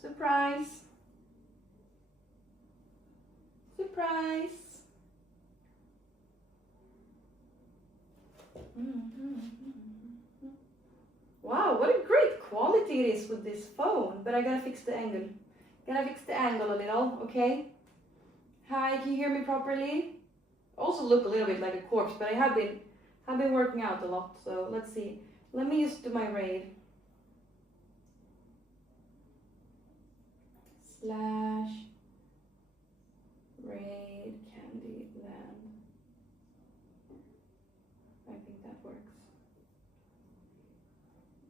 Surprise. Surprise. Wow, what a great quality it is with this phone. But I gotta fix the angle. Gotta fix the angle a little, okay? Hi, can you hear me properly? Also look a little bit like a corpse, but I have been working out a lot, so let's see. Let me just do my raid. /raid Kandyland. I think that works.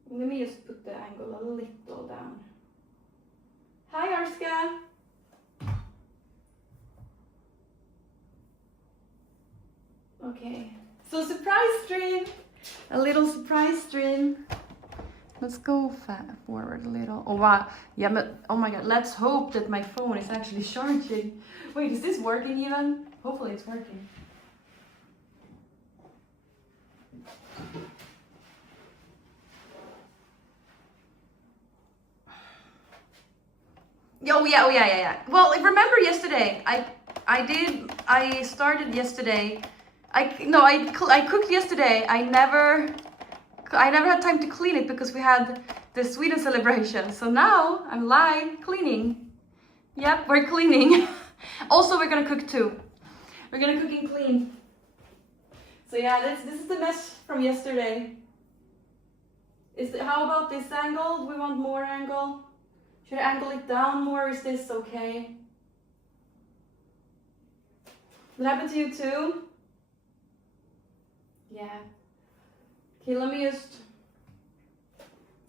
Let me just put the angle a little down. Hi Arska! Okay, so surprise stream! A little surprise stream. Let's go forward a little. Oh wow, yeah, but oh my god, let's hope that my phone is actually charging. Wait, is this working even? Hopefully it's working. Oh yeah. Well, remember yesterday, I started yesterday. I cooked yesterday. I never had time to clean it because we had the Sweden celebration. So now I'm live cleaning. Yep, we're cleaning. Also, we're gonna cook too. We're gonna cook and clean. So yeah, this is the mess from yesterday. How about this angle? Do we want more angle? Should I angle it down more? Is this okay? What happened to you too? Yeah. Okay, let me just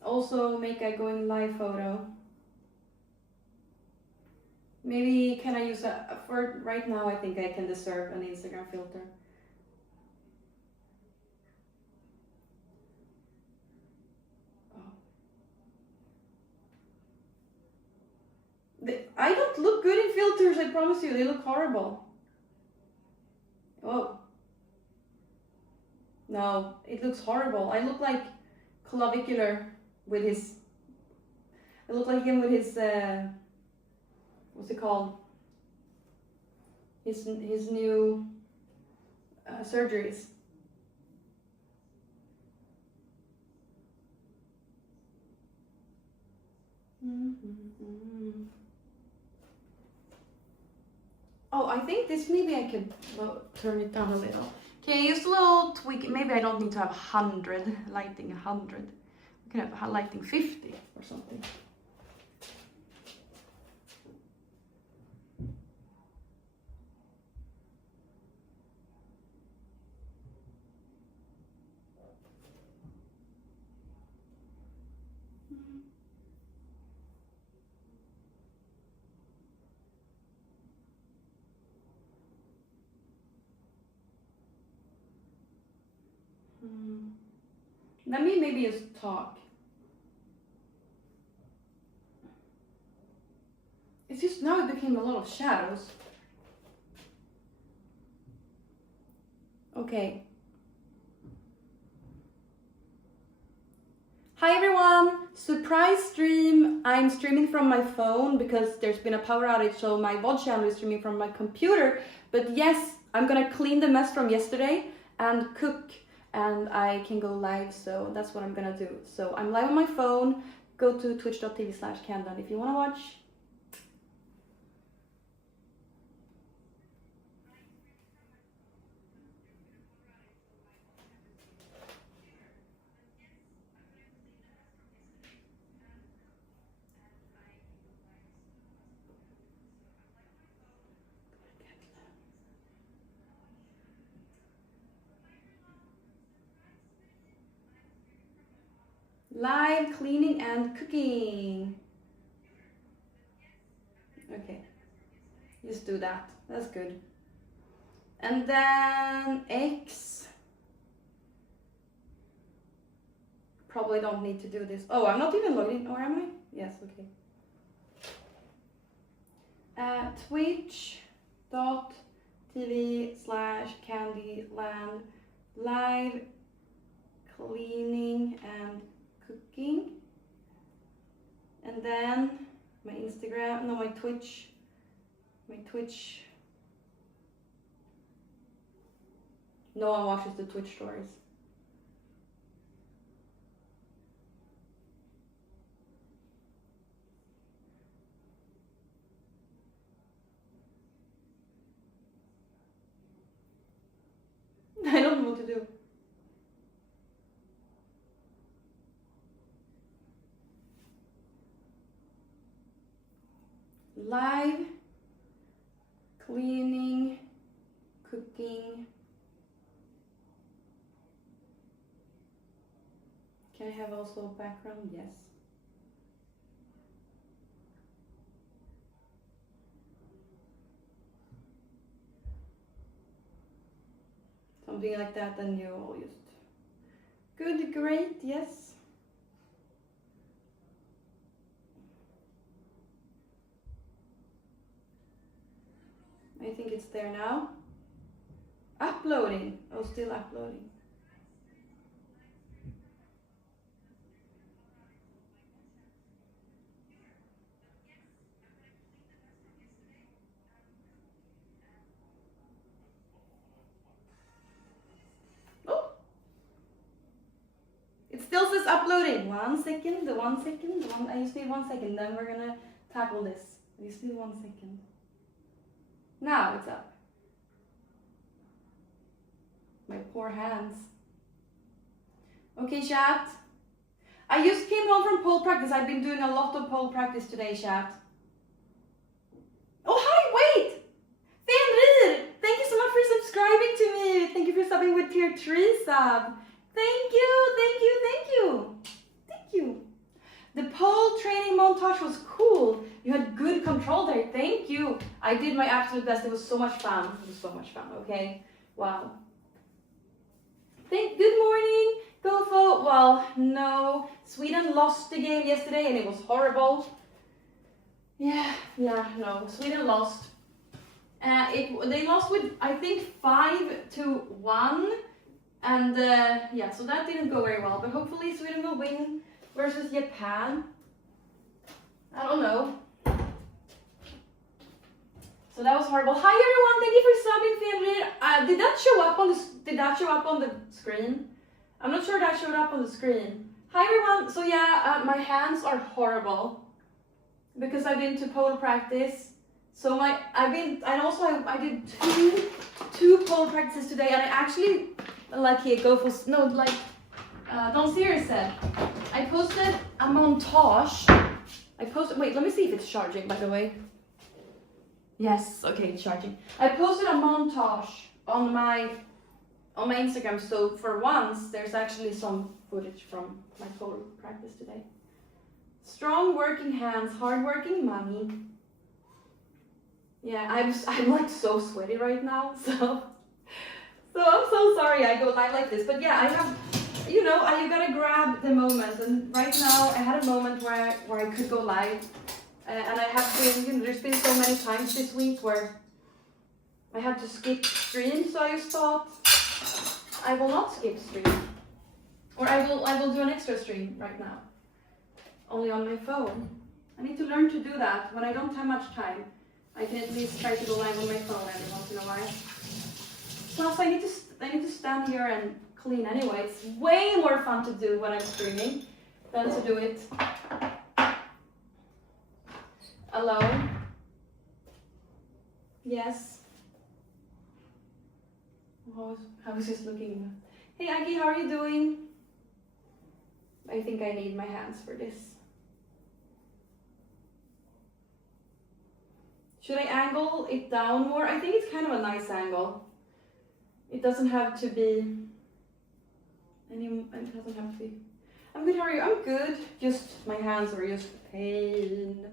also make a going live photo. Maybe can I use for right now? I think I can deserve an Instagram filter. I don't look good in filters, I promise you, they look horrible. Oh. No, it looks horrible. I look like clavicular with his... I look like him with his... what's it called? His new surgeries. Oh, I think this, maybe I could turn it down a little. Okay, just a little tweak. Maybe I don't need to have 100, lighting 100. We can have lighting 50 or something. Let me maybe just talk. It's just now it became a lot of shadows. Okay. Hi everyone! Surprise stream! I'm streaming from my phone because there's been a power outage, so my Vods channel is streaming from my computer. But yes, I'm gonna clean the mess from yesterday and cook, and I can go live, so that's what I'm gonna do. So I'm live on my phone. Go to twitch.tv/Kandyland if you wanna watch. Live cleaning and cooking. Okay, just do that. That's good. And then X. Probably don't need to do this. Oh, I'm not even logging, or am I? Yes, okay. Twitch.tv/Kandyland live cleaning and cooking. And then my Instagram, no, my Twitch. No one watches the Twitch stories. I don't know what to do. Live, cleaning, cooking. Can I have also a background? Yes. Something like that, and you all just good, great, yes. I think it's there now. Uploading. Oh, still uploading. It still says uploading. 1 second, I just need 1 second, then we're gonna tackle this. I just need 1 second. Now it's up. My poor hands. Okay, chat. I just came home from pole practice. I've been doing a lot of pole practice today, chat. Oh, hi, wait! Fenrir! Thank you so much for subscribing to me. Thank you for subbing with tier 3 sub. Thank you. The pole training montage was cool. You had good control there. Thank you. I did my absolute best. It was so much fun. Okay? Wow. Good morning, Gofo. Well, no. Sweden lost the game yesterday and it was horrible. Yeah, no. Sweden lost. They lost with, I think, 5-1. And yeah, so that didn't go very well. But hopefully Sweden will win versus Japan. I don't know. So that was horrible. Hi everyone, thank you for subbing, Fenrir. Did that show up on the screen? I'm not sure that showed up on the screen. Hi everyone. So yeah, my hands are horrible because I've been to pole practice. So I did two pole practices today, and I actually Don Sirius said I posted a montage. Wait, let me see if it's charging, by the way. Yes, okay, it's charging. I posted a montage on my Instagram, so for once there's actually some footage from my pole practice today. Strong working hands, hard working mommy. Yeah, I'm like so sweaty right now, so I'm so sorry I go live like this. But yeah, I have, you gotta grab the moment, and right now I had a moment where I could go live, and I have been, there's been so many times this week where I had to skip stream, so I just thought I will not skip stream, or I will do an extra stream right now, only on my phone. I need to learn to do that when I don't have much time. I can at least try to go live on my phone every once in a while. Plus, I need to stand here and clean anyway. It's way more fun to do when I'm streaming than to do it alone. Yes. I was just looking. Hey, Aggie, how are you doing? I think I need my hands for this. Should I angle it down more? I think it's kind of a nice angle. It doesn't have to be it doesn't have to be. I'm good, how are you? I'm good. Just my hands are just pain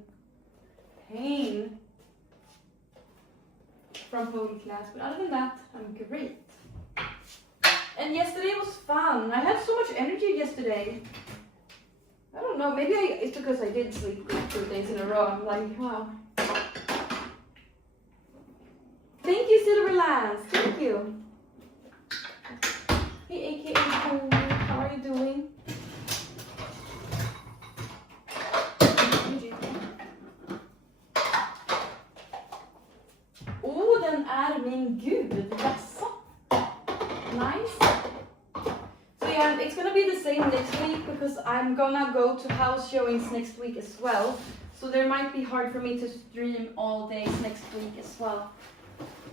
from pole class. But other than that, I'm great. And yesterday was fun. I had so much energy yesterday. I don't know, maybe it's because I did sleep like 2 days in a row. I'm like, wow. Thank you, Silverlands. Thank you. Hey, AKA Cool. How are you doing? är min gud, jaså? Nice. So yeah, it's gonna be the same next week because I'm gonna go to house showings next week as well. So there might be hard for me to stream all days next week as well.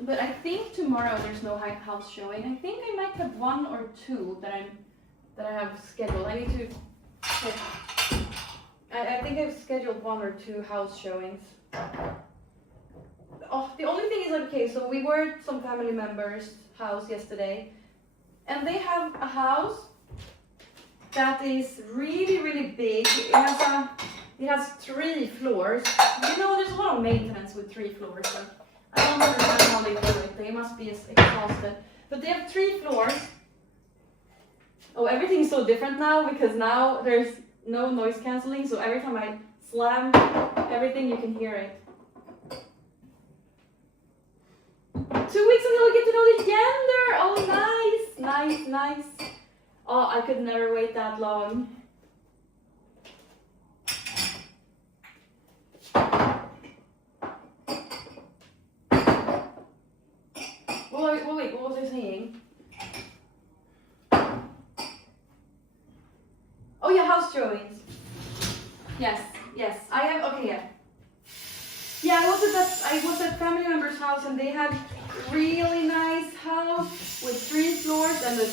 But I think tomorrow there's no house showing. I think I might have 1 or 2 that I have scheduled. I need to check. I think I've scheduled 1 or 2 house showings. Oh, the only thing is, okay, so we were at some family members' house yesterday, and they have a house that is really, really big. It has 3 floors. You know, there's a lot of maintenance with 3 floors. Like, I don't understand how they do it. They must be exhausted. But they have 3 floors. Oh, everything's so different now because now there's no noise cancelling. So every time I slam everything, you can hear it. 2 weeks until we get to know the gender. Oh, nice, nice, nice. Oh, I could never wait that long. Wait, what was I saying? Oh yeah, house showings. Yes. I have, okay, yeah. Yeah, I was at family member's house and they had really nice house with 3 floors and a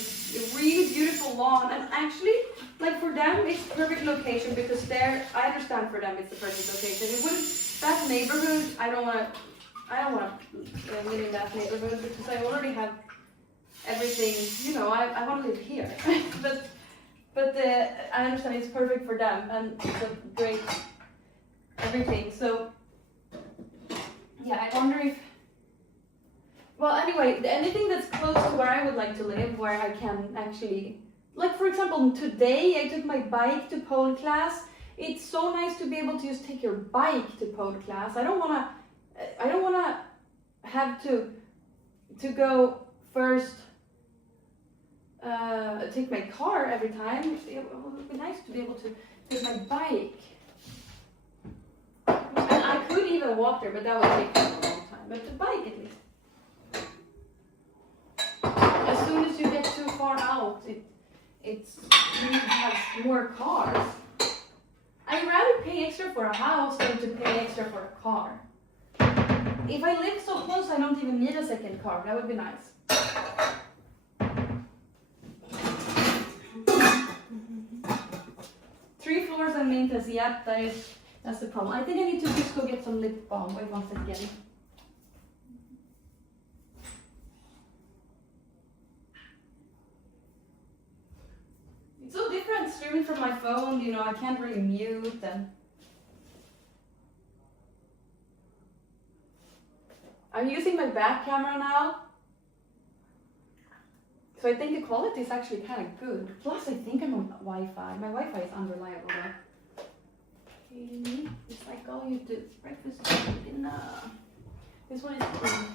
really beautiful lawn. And actually, like for them, it's perfect location because I understand for them it's the perfect location. It wouldn't, that neighborhood, I don't want to live in that neighborhood because I already have everything, you know, I want to live here. but I understand it's perfect for them and it's a great everything. So yeah, I wonder if, well, anyway, anything that's close to where I would like to live, where I can actually, like for example, today I took my bike to pole class. It's so nice to be able to just take your bike to pole class. I don't want to have to go first, take my car every time. It would be nice to be able to take my bike. And I could even walk there, but that would take a long time. But the bike at least. As soon as you get too far out, you have more cars. I'd rather pay extra for a house than to pay extra for a car. If I live so close, I don't even need a second car. That would be nice. Three floors and maintenance. Yep, that's the problem. I think I need to just go get some lip balm. Wait 1 second. It's so different streaming from my phone. You know, I can't really mute and. I'm using my back camera now. So I think the quality is actually kind of good. Plus, I think I'm on Wi-Fi. My Wi-Fi is unreliable though. It's like all you do. Breakfast, dinner. This one is clean.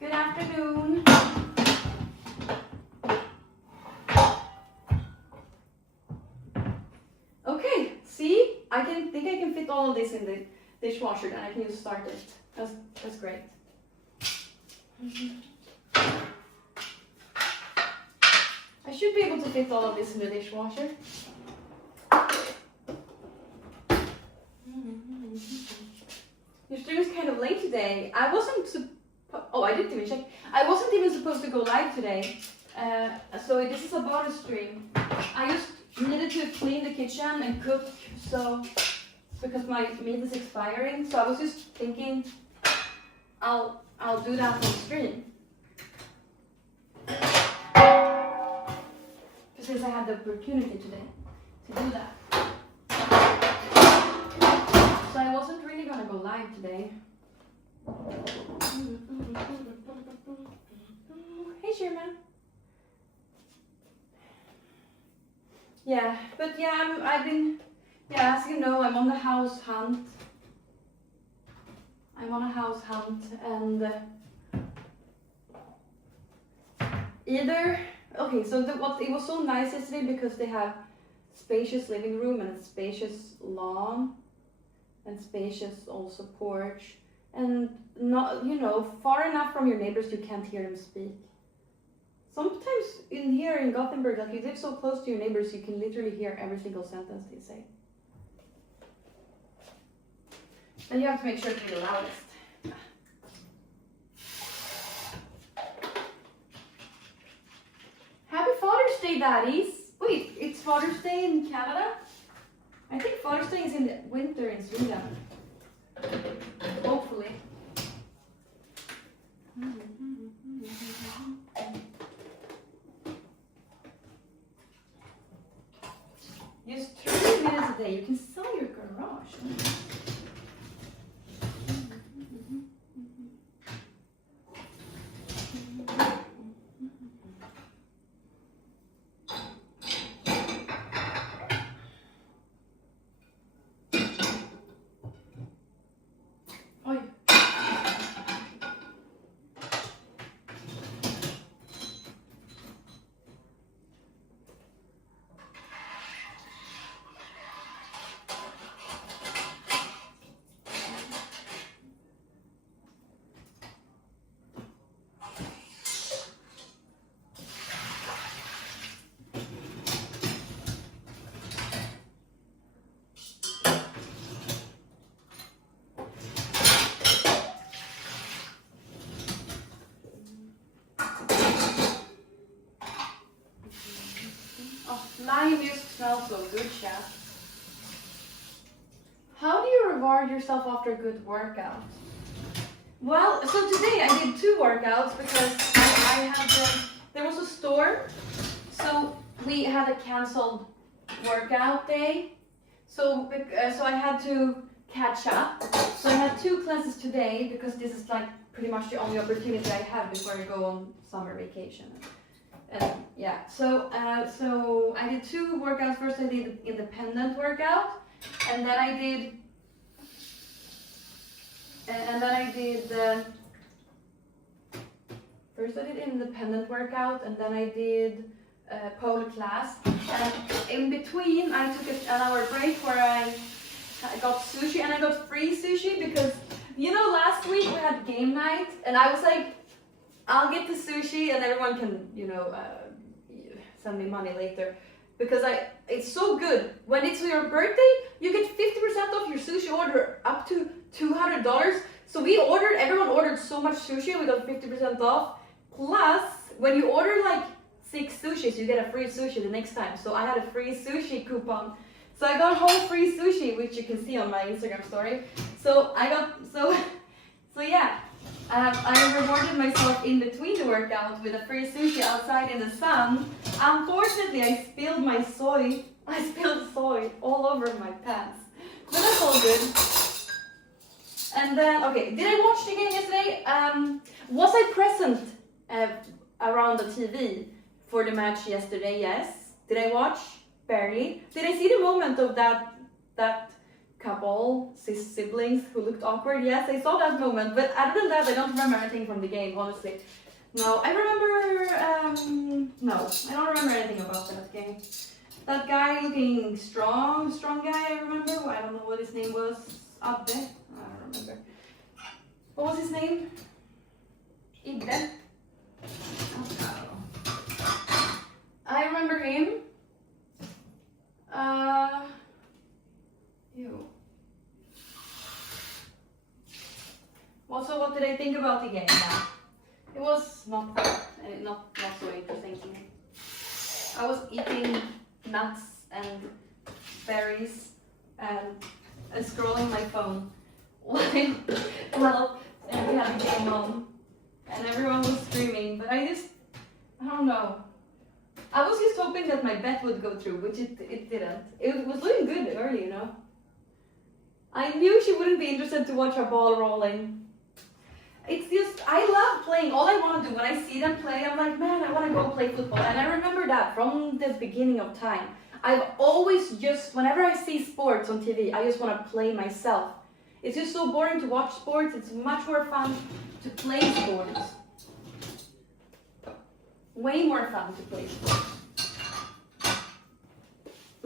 Good afternoon. Okay, see? I think I can fit all of this in the dishwasher and I can just start it. That's great. I should be able to fit all of this in the dishwasher. Your stream is kind of late today. I didn't even check. I wasn't even supposed to go live today. So this is a bonus stream. I just needed to clean the kitchen and cook, so because my meat is expiring. So I was just thinking I'll do that on stream. Since I had the opportunity today to do that. So I wasn't really gonna go live today. Hey Sherman. Yeah, but yeah, as you know, I'm on the house hunt. I'm on a house hunt, and it was so nice yesterday because they have spacious living room and spacious lawn and spacious also porch, and not, far enough from your neighbors you can't hear them speak. Sometimes here in Gothenburg, like, you live so close to your neighbors, you can literally hear every single sentence they say. And you have to make sure to be the loudest. Happy Father's Day, daddies! Wait, it's Father's Day in Canada? I think Father's Day is in the winter in Sweden. Hopefully. Just 30 minutes a day, you can sell your garage. Live music smells so good, chat. How do you reward yourself after a good workout? Well, so today I did 2 workouts because I had there was a storm, so we had a cancelled workout day. So I had to catch up. So I had 2 classes today because this is like pretty much the only opportunity I have before I go on summer vacation. And yeah, so I did 2 workouts. First I did independent workout, and then I did first I did independent workout, and then I did pole class, and in between I took an hour break where I got sushi, and I got free sushi because last week we had game night, and I was like, I'll get the sushi and everyone can, send me money later. Because it's so good. When it's your birthday, you get 50% off your sushi order up to $200. So everyone ordered so much sushi, we got 50% off. Plus, when you order like 6 sushis, you get a free sushi the next time. So I had a free sushi coupon. So I got whole free sushi, which you can see on my Instagram story. So yeah. I rewarded myself in between the workout with a free sushi outside in the sun. Unfortunately, I spilled soy. I spilled soy all over my pants. But that's all good. And then, okay, did I watch the game yesterday? Was I present around the TV for the match yesterday? Yes. Did I watch? Barely. Did I see the moment of that couple, siblings who looked awkward? Yes, I saw that moment, but other than that, I don't remember anything from the game, honestly. No, I remember, no, I don't remember anything about that game. That guy looking strong guy, I remember. I don't know what his name was. Abbe? I don't remember. What was his name? Ibbe? I remember him. Ew. Well, so what did I think about the game now? It was not so interesting to me. I was eating nuts and berries and scrolling my phone while we had the game on, and everyone was screaming, but I don't know. I was just hoping that my bet would go through, which it didn't. It was looking good early, I knew she wouldn't be interested to watch a ball rolling. It's just, I love playing. All I want to do when I see them play, I'm like, man, I want to go play football. And I remember that from the beginning of time. I've always whenever I see sports on TV, I just want to play myself. It's just so boring to watch sports. It's much more fun to play sports. Way more fun to play sports.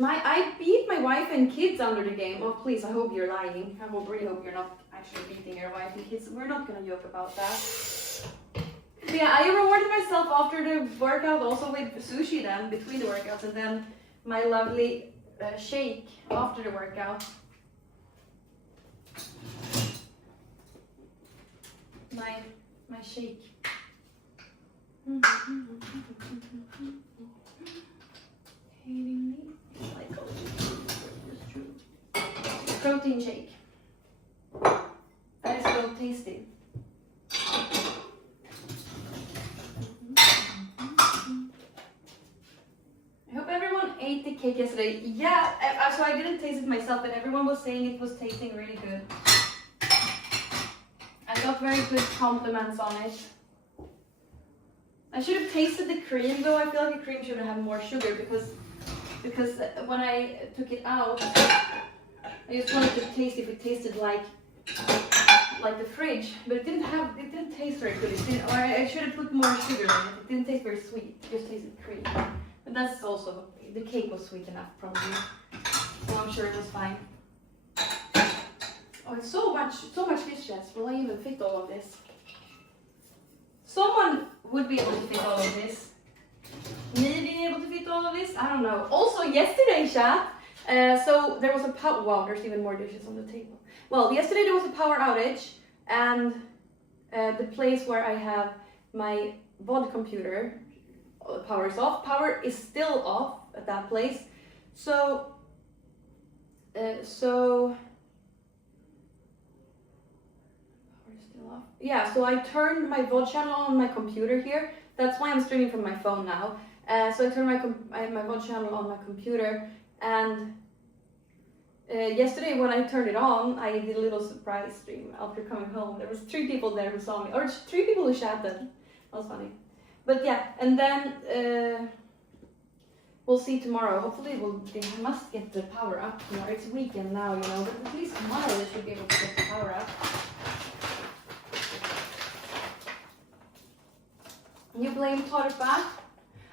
I beat my wife and kids under the game. Oh, please, I hope you're lying. I really hope you're not actually beating your wife and kids. We're not gonna joke about that. But yeah, I rewarded myself after the workout also with sushi then, between the workouts, and then my lovely shake after the workout. My shake. Hating me. Like protein shake. That is so tasty. I hope everyone ate the cake yesterday. Yeah, so I didn't taste it myself, but everyone was saying it was tasting really good. I got very good compliments on it. I should have tasted the cream though. I feel like the cream should have more sugar because when I took it out, I just wanted to taste if it tasted like the fridge, but it didn't taste very good. Or I should have put more sugar in it. It didn't taste very sweet. It just tasted cream. But that's also, the cake was sweet enough probably. So I'm sure it was fine. Oh, it's so much dishes. Will I even fit all of this? Someone would be able to fit all of this. Me being able to fit all of this? I don't know. Also yesterday, Sha, so there was a power, wow, there's even more dishes on the table. Well, yesterday there was a power outage, and the place where I have my Vods computer, power is off. Power is still off at that place. So yeah, so I turned my VOD channel on my computer here. That's why I'm streaming from my phone now. So I turned my VOD channel on my computer, and yesterday when I turned it on, I did a little surprise stream after coming home. There was 3 people there who saw me, or 3 people who chatted. That was funny. But yeah, and then we'll see tomorrow. Hopefully they must get the power up tomorrow. It's weekend now, you know, but at least tomorrow they should be able to get the power up. You blame Torpa?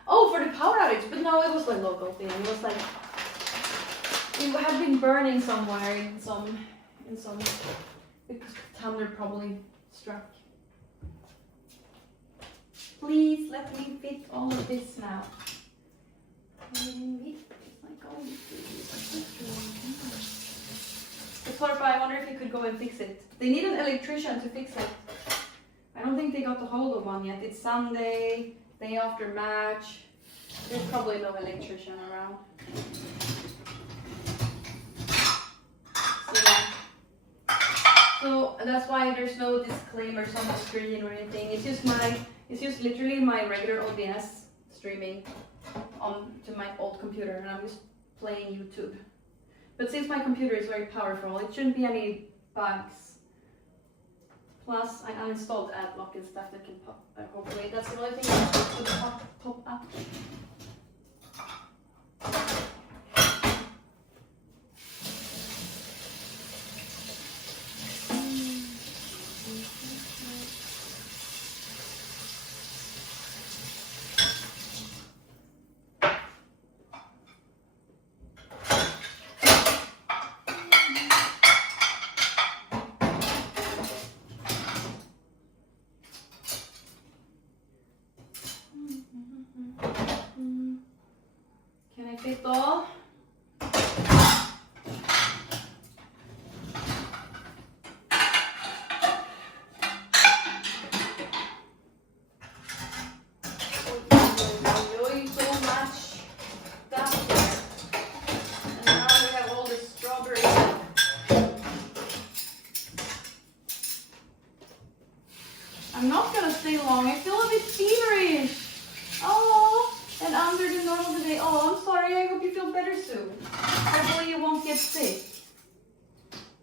Oh, for the power outage, but no, it was like local thing. It was like it had been burning somewhere in some because thunder probably struck. Please let me fit all of this now. Torpa, I wonder if you could go and fix it. They need an electrician to fix it. I don't think they got a hold of one yet. It's Sunday, day after match. There's probably no electrician around. So, yeah. So that's why there's no disclaimers on the screen or anything. It's just literally my regular OBS streaming to my old computer, and I'm just playing YouTube. But since my computer is very powerful, it shouldn't be any bugs. Plus, I uninstalled AdBlock and stuff that can pop. Hopefully, that's the only thing that could pop up. Can I fit all? So much stuff. And now we have all the strawberries. I'm not gonna stay long. I feel a bit feverish. Oh, and under the normal today. Oh, I'm sorry. I hope you feel better soon. Hopefully you won't get sick.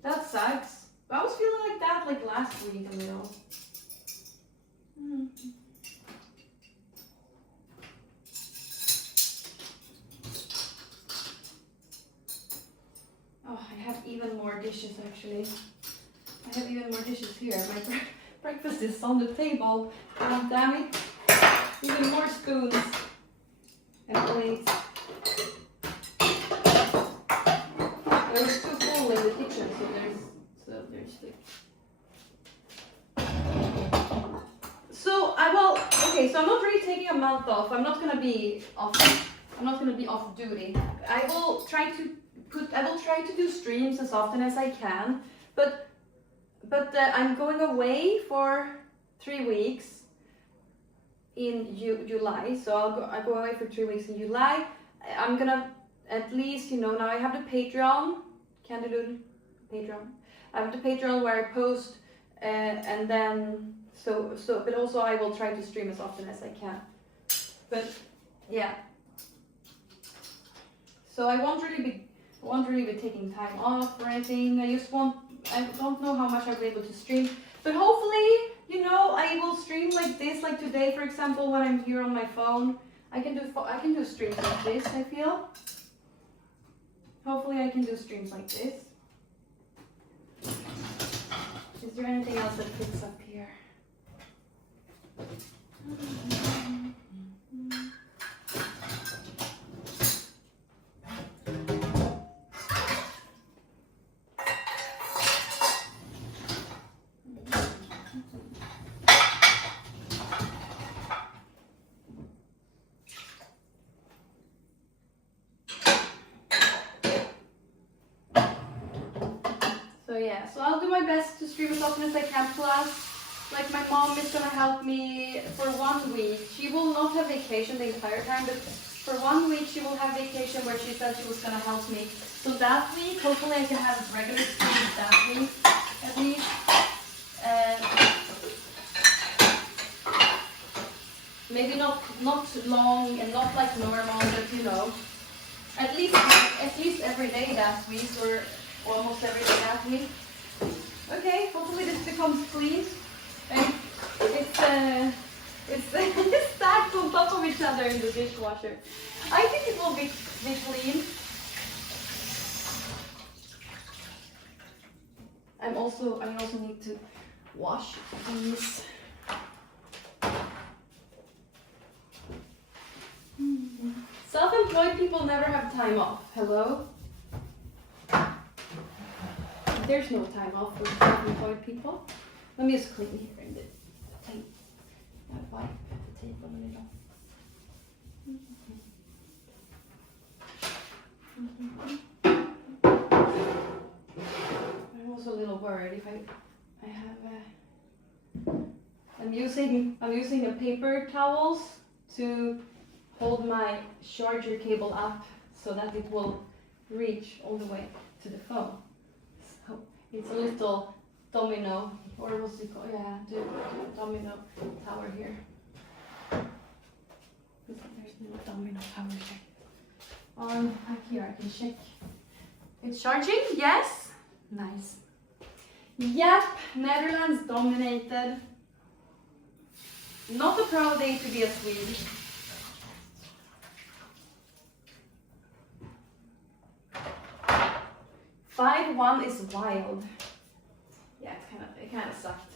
That sucks. I was feeling like that like last week a little. Oh, I have even more dishes actually. have even more dishes here. My breakfast is on the table. God damn it. Even more spoons and plates. There was too full in the kitchen, so there's like. So okay, so I'm not really taking a month off. I'm not gonna be off duty. I will try to do streams as often as I can, but I'm going away for 3 weeks in July. So I go away for 3 weeks in July. I'm gonna at least, now I have the Patreon, Kandyland Patreon. I have the Patreon where I post, and then but also I will try to stream as often as I can. But yeah. So I won't really be taking time off or anything. I don't know how much I'll be able to stream, but hopefully, I will stream like this, like today, for example, when I'm here on my phone. I can do streams like this, I feel. Hopefully I can do streams like this. Is there anything else that fits up here? So I'll do my best to stream as often as I can. Plus, like, my mom is gonna help me for 1 week. She will not have vacation the entire time, but for 1 week she will have vacation where she said she was gonna help me. So that week, hopefully I can have regular streams that week at least. Maybe not long and not like normal, but at least every day that week, or almost every day that week. Okay, hopefully this becomes clean. And it's stacked on top of each other in the dishwasher. I think it will be clean. I also need to wash these. Self-employed people never have time off. Hello? There's no time off for self-employed people. Let me just clean here in the tape. Wipe the tape a little. I'm also a little worried if I have I'm using a paper towels to hold my charger cable up so that it will reach all the way to the phone. So it's a little domino, or what's it called? Yeah, the domino tower here. There's no domino tower here. Here I can check. It's charging? Yes. Nice. Yep, Netherlands dominated. Not a proud day to be a Swede. Five-1 is wild. Yeah, it kind of sucked.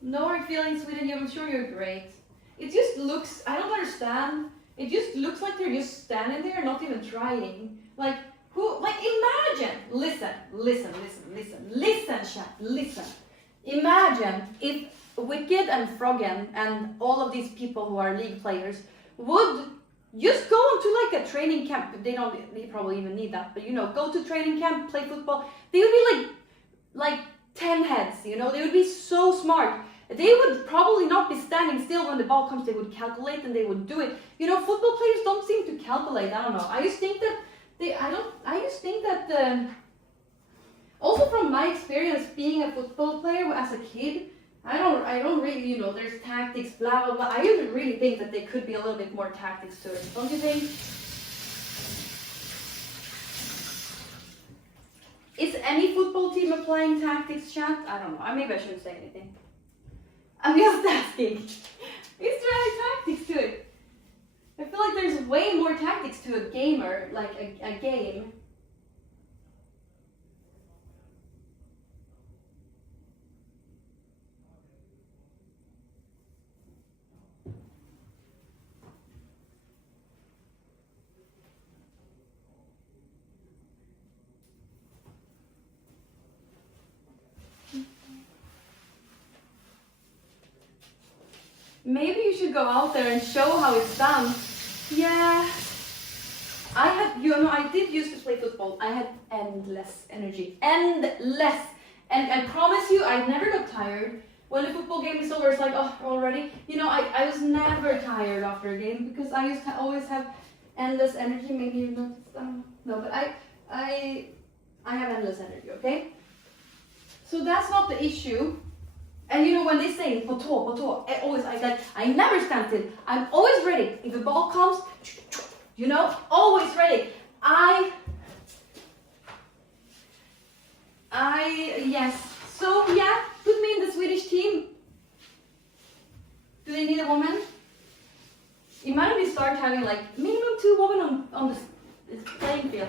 No hard feelings, Sweden. I'm sure you're great. It just looks. I don't understand. It just looks like they're just standing there, not even trying. Like who? Like imagine. Listen, chat. Listen. Imagine if Wicked and Froggen and all of these people who are league players would just go into like a training camp. They probably even need that, but go to training camp, play football. They would be like 10 heads, they would be so smart. They would probably not be standing still when the ball comes. They would calculate and they would do it. Football players don't seem to calculate. I don't know. I just think that also from my experience being a football player as a kid, I don't really, there's tactics, blah, blah, blah. I really think that there could be a little bit more tactics to it. Don't you think? Is any football team applying tactics, chat? I don't know. Maybe I shouldn't say anything. I'm just asking. Is there any tactics to it? I feel like there's way more tactics to a gamer, like a game. maybe you should go out there and show how it's done. Yeah. I did used to play football. I had endless energy. Endless. And I promise you, I never got tired. When the football game is over, it's like, oh, already. I was never tired after a game because I used to always have endless energy. Maybe you noticed that. No, but I have endless energy, okay? So that's not the issue. And when they say på tå, I never stand still. I'm always ready. If a ball comes, always ready. Yes. So yeah, put me in the Swedish team. Do they need a woman? Imagine we start having like minimum 2 women on this playing field.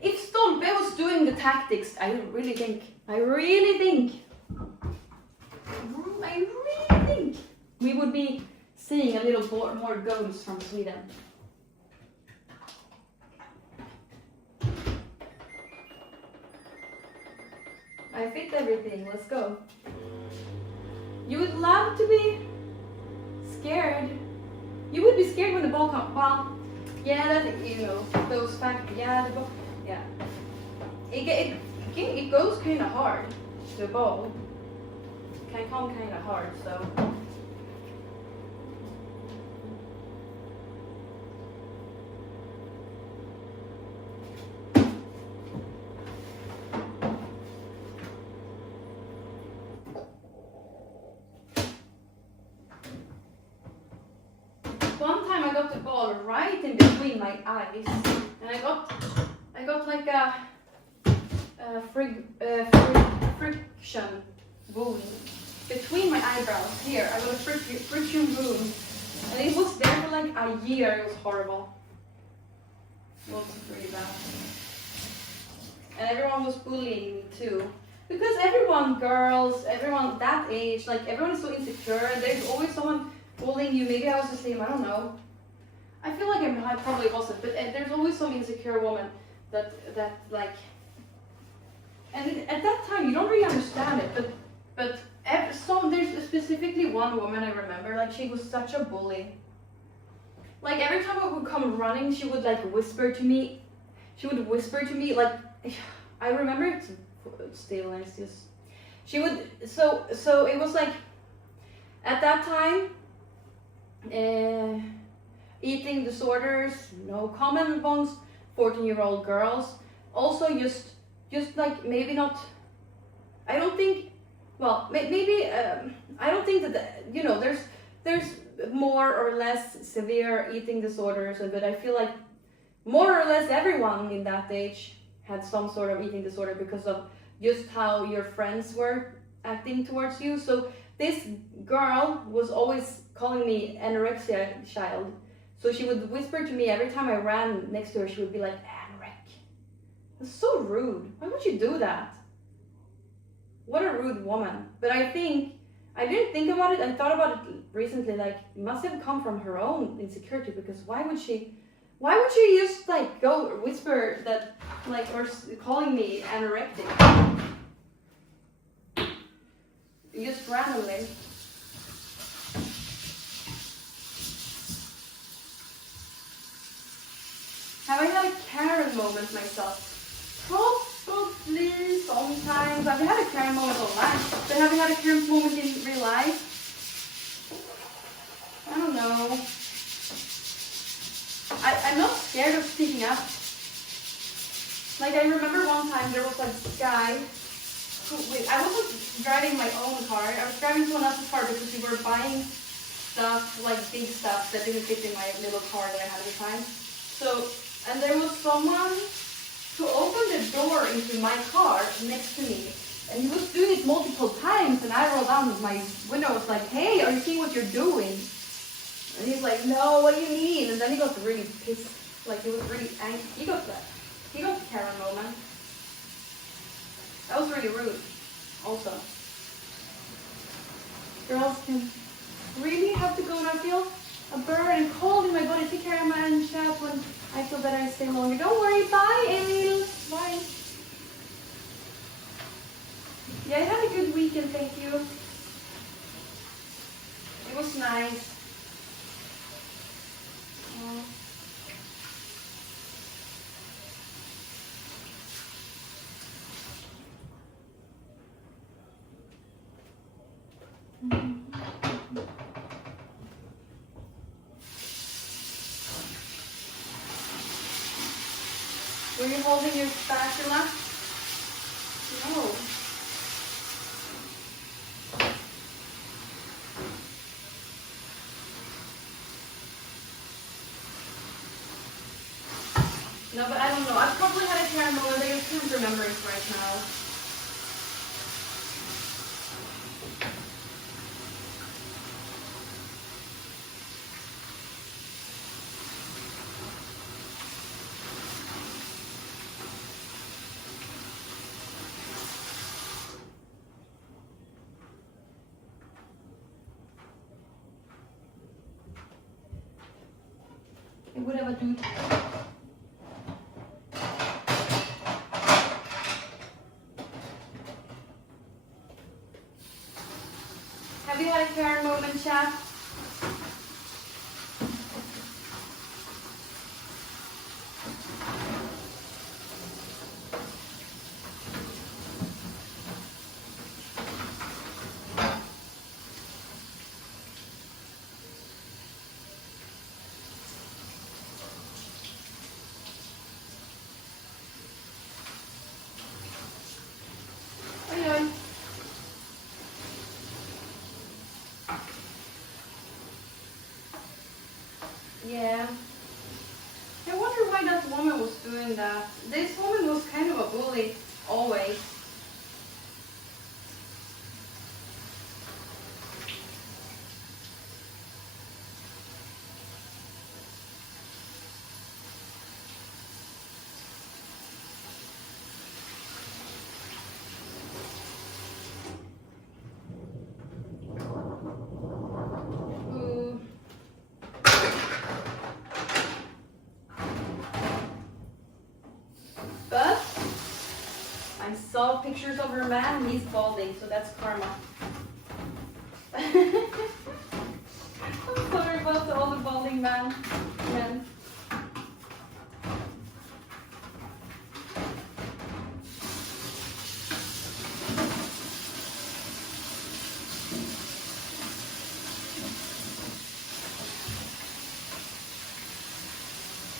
If Stolpe was doing the tactics, I really think we would be seeing a little more goals from Sweden. I fit everything, let's go. You would love to be scared. You would be scared when the ball comes. Well, yeah, those facts, yeah, the ball, yeah. It goes kind of hard, the ball. Can come kind of hard, so. One time I got the ball right in between my eyes, and I got like a friction wound between my eyebrows here. I got a friction wound, and it was there for like a year. It was horrible. It was really bad, and everyone was bullying me too. Because everyone that age, like everyone is so insecure, and there's always someone bullying you. Maybe I was the same, I don't know. I feel like I probably wasn't, but there's always some insecure woman that like, and at that time you don't really understand it, but there's specifically one woman I remember, like she was such a bully. Like every time I would come running, she would like whisper to me. She would whisper to me, like, I remember it still, and it's just, she would, so it was like, at that time, eating disorders, no common amongst 14-year-old girls. Also, just like maybe not. I don't think. Well, maybe I don't think that there's more or less severe eating disorders, but I feel like more or less everyone in that age had some sort of eating disorder because of just how your friends were acting towards you. So this girl was always calling me anorexia child. So she would whisper to me every time I ran next to her. She would be like, "Anorek." It's so rude. Why would you do that? What a rude woman. But I didn't think about it. I thought about it recently. Like, it must have come from her own insecurity. Because why would she just like go whisper that, like, or calling me anorectic? Just randomly. Have I had a Karen moment myself? Probably sometimes. I've had a Karen moment online, but have I had a Karen moment in real life? I don't know. I'm not scared of speaking up. Like, I remember one time there was a guy who, I wasn't driving my own car. I was driving someone else's car because we were buying stuff, like big stuff that didn't fit in my little car that I had at the time. So, and there was someone who opened the door into my car next to me, and he was doing it multiple times, and I rolled down my window. I was like, "Hey, are you seeing what you're doing?" And he's like, "No, what do you mean?" And then he got really pissed, like he was really angry. He got the Karen moment. That was really rude, also. Girls can really have to go when I feel a burn and cold in my body. Take care of my own chat when I feel better and stay longer. Don't worry, bye, Emil. weekend, thank you. It was nice. Were you holding your spatula? No. No, but I don't know. I probably had a hair moment. I can't remember it right now. Whatever, dude. Have you had a Karen moment, chat? Yeah. I wonder why that woman was doing that. This woman was kind of a bully, always. But I saw pictures of her man, he's balding, so that's karma. I'm sorry about all the balding men.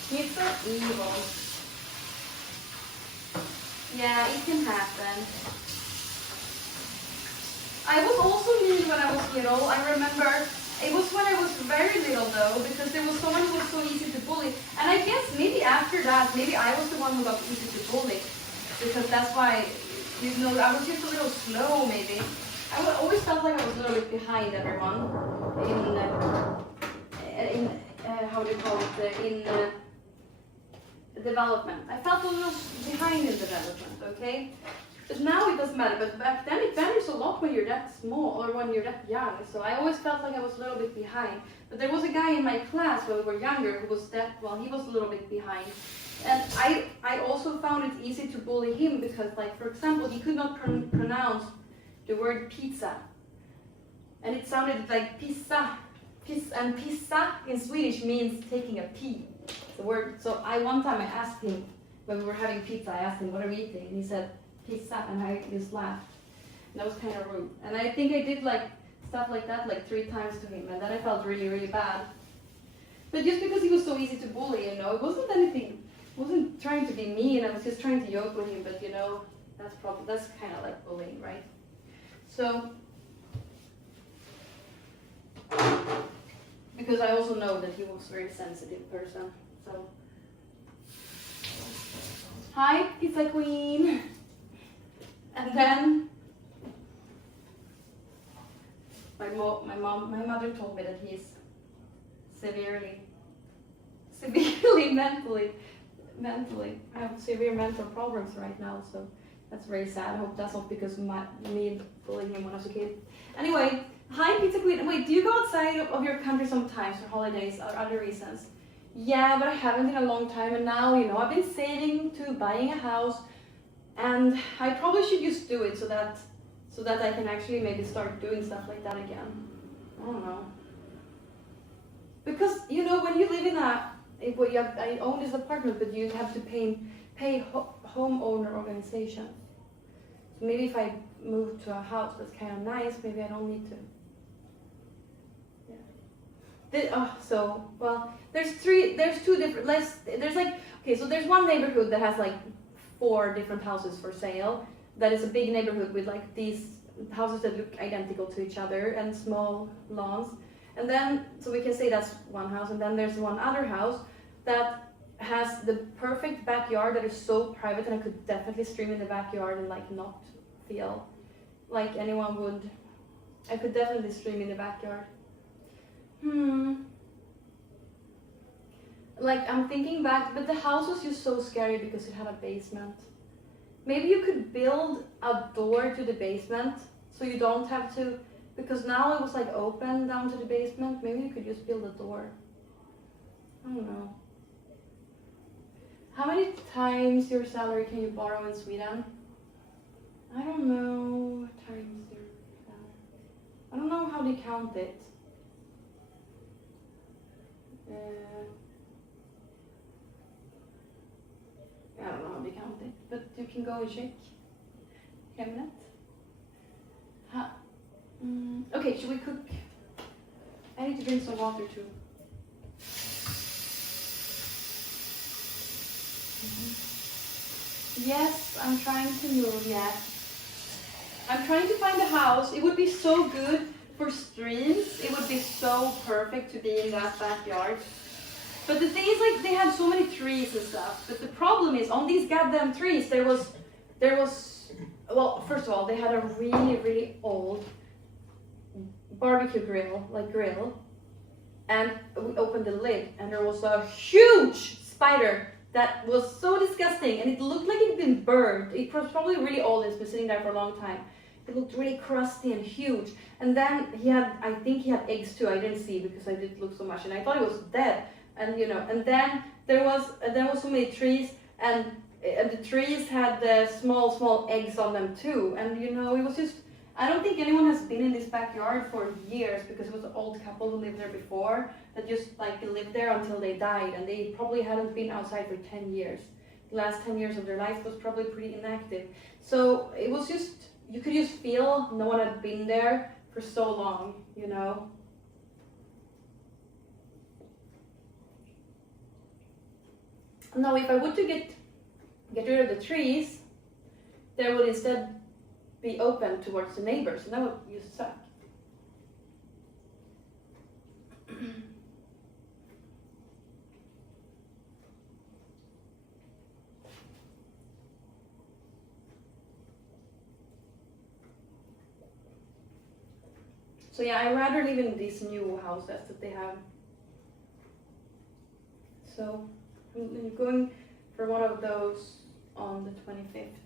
He's so evil. Yeah, it can happen. I was also mean when I was little. I remember it was when I was very little though, because there was someone who was so easy to bully. And I guess maybe after that, maybe I was the one who got easy to bully. Because that's why, you know, I was just a little slow maybe. I always felt like I was a little bit behind everyone in how do you call it, in development. I felt a little behind in development, okay? But now it doesn't matter, but back then it matters a lot when you're that small or when you're that young. So I always felt like I was a little bit behind. But there was a guy in my class when we were younger who was that, well, he was a little bit behind. And I also found it easy to bully him because, like, for example, he could not pronounce the word pizza. And it sounded like pizza. And pizza in Swedish means taking a pee. The word. So one time I asked him, when we were having pizza, I asked him, what are we eating? And he said, pizza, and I just laughed. And that was kind of rude. And I think I did like stuff like that like 3 times to him, and then I felt really, really bad. But just because he was so easy to bully, you know, it wasn't anything, I wasn't trying to be mean, I was just trying to joke with him, but you know, that's kind of like bullying, right? So, because I also know that he was a very sensitive person, so. Hi, Pizza Queen. And then my mother told me that he's severely mentally. I have severe mental problems right now, so that's very sad. I hope that's not because of me bullying him when I was a kid. Anyway, hi Pizza Queen. Wait, do you go outside of your country sometimes for holidays or other reasons? Yeah, but I haven't in a long time, and now, you know, I've been saving to buying a house, and I probably should just do it so so that I can actually maybe start doing stuff like that again. I don't know. Because, you know, when you live in I own this apartment, but you have to pay homeowner organization. So maybe if I move to a house that's kind of nice, maybe I don't need to. Yeah. Well, there's two different, there's like, okay, so there's one neighborhood that has like 4 different houses for sale. That is a big neighborhood with like these houses that look identical to each other and small lawns. And then, so we can say that's one house, and then there's one other house that has the perfect backyard that is so private, and I could definitely stream in the backyard and like not feel like anyone would. I could definitely stream in the backyard. Like, I'm thinking back, but the house was just so scary because it had a basement. Maybe you could build a door to the basement so you don't have to, because now it was like open down to the basement. Maybe you could just build a door. I don't know. How many times your salary can you borrow in Sweden? I don't know. Times your salary. I don't know how they count it. I don't know how they count it, but you can go and check. Hemnet. Okay, should we cook? I need to drink some water too. Yes, I'm trying to move, yes. I'm trying to find a house. It would be so good for streams. It would be so perfect to be in that backyard. But the thing is, like, they have so many trees and stuff. But the problem is, on these goddamn trees, there was, well, first of all, they had a really, really old barbecue grill. And we opened the lid, and there was a huge spider that was so disgusting, and it looked like it had been burned. It was probably really old, it's been sitting there for a long time. It looked really crusty and huge. And then I think he had eggs too. I didn't see because I didn't look so much, and I thought it was dead. And you know, and then there was so many trees, and the trees had the small eggs on them too. And you know, it was just, I don't think anyone has been in this backyard for years, because it was an old couple who lived there before that just like lived there until they died, and they probably hadn't been outside for 10 years. The last 10 years of their life was probably pretty inactive. So it was just, you could just feel no one had been there for so long, you know. Now, if I were to get rid of the trees, there would instead be open towards the neighbors, and that would just suck. So yeah, I'd rather live in these new houses that they have. So I'm going for one of those on the 25th.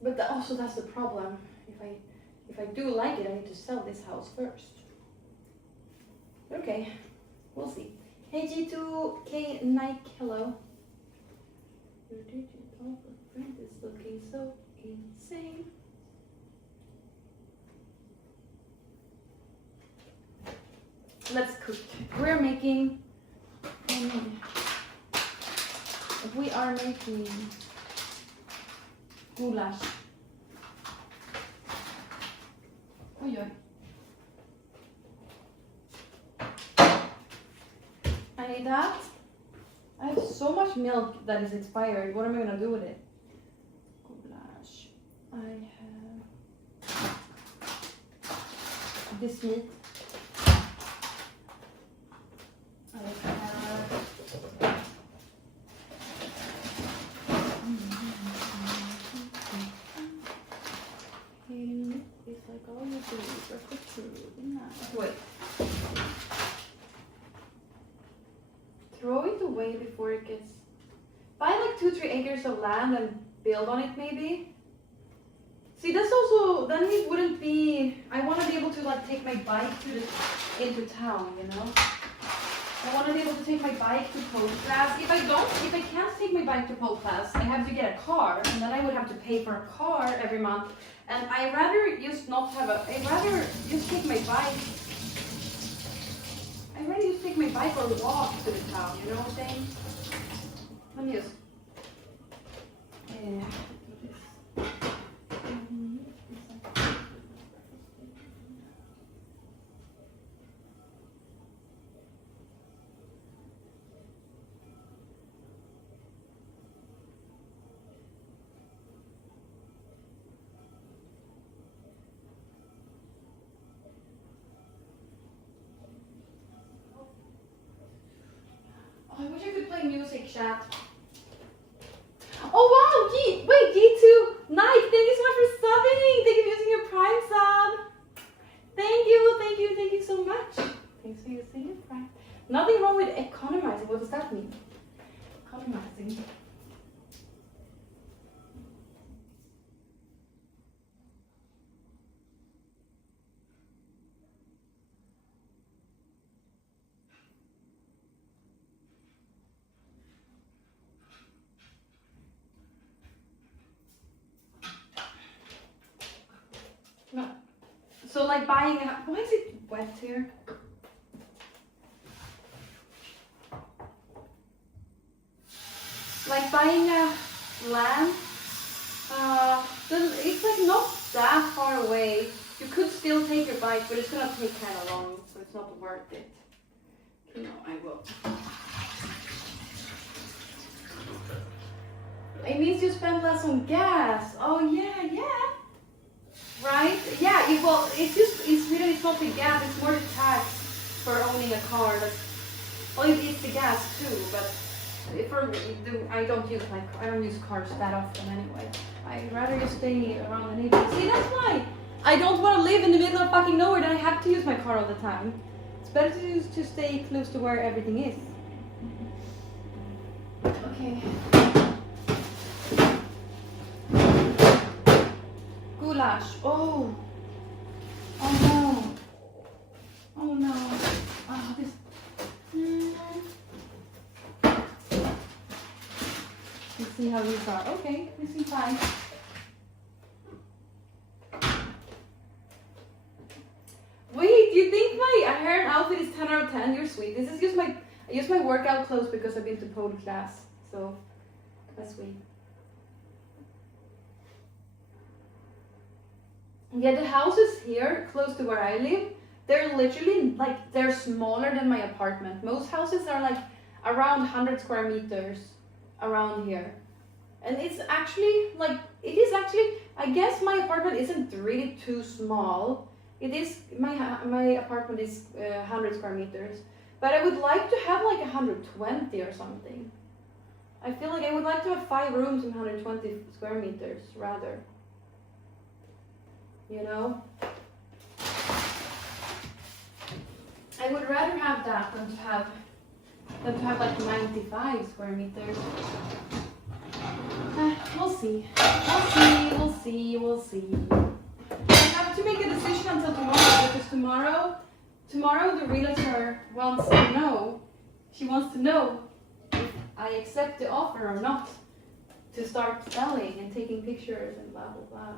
But that's the problem. If I do like it, I need to sell this house first. Okay, we'll see. Hey G2K Nike, hello. Your digital footprint is looking so insane. Let's cook. We're making. We are making goulash. Oj, oj. I need that. I have so much milk that is expired. What am I gonna do with it? Goulash. I have this meat. I have it's like all you do is just the truth. Wait. Throw it away before it gets. Buy like 2-3 acres of land and build on it, maybe. See, that's also, then it wouldn't be. I want to be able to like take my bike into town, you know. I want to be able to take my bike to pole class. If I can't take my bike to pole class, I have to get a car, and then I would have to pay for a car every month. And I rather just not have a. I rather just take my bike. I rather just take my bike or walk to the town. You know what I'm saying? Let me just. I wish I could play music, chat. Oh wow, wait, G2, Nike, thank you so much for subbing. Thank you for using your Prime sub. Thank you so much. Thanks for using your Prime. Nothing wrong with economizing. What does that mean? Economizing. No. So like buying a, why is it wet here? Like buying a land, it's like not that far away. You could still take your bike, but it's gonna take kind of long, so it's not worth it. No, I will. It means you spend less on gas. Oh yeah. Right? Yeah, it's really, it's not the gas, it's more the tax for owning a car. Well, it's the gas too, but I don't use cars that often anyway. I'd rather just stay around the neighborhood. See, that's why I don't want to live in the middle of fucking nowhere that I have to use my car all the time. It's better to stay close to where everything is. Okay. Goulash. Oh no. Oh, this. Let's see how these are. Okay, this seems fine. Wait, you think my hair and outfit is 10 out of 10? You're sweet. This is just I use my workout clothes because I've been to pole class. So that's sweet. Yeah, the houses here, close to where I live, they're literally, like, they're smaller than my apartment. Most houses are, like, around 100 square meters around here. And it's actually, like, I guess my apartment isn't really too small. It is, my apartment is 100 square meters. But I would like to have, like, 120 or something. I feel like I would like to have 5 rooms in 120 square meters, rather. You know, I would rather have that than to have like 95 square meters. We'll see. I have to make a decision until tomorrow, because tomorrow the realtor wants to know. She wants to know if I accept the offer or not to start selling and taking pictures and blah blah blah.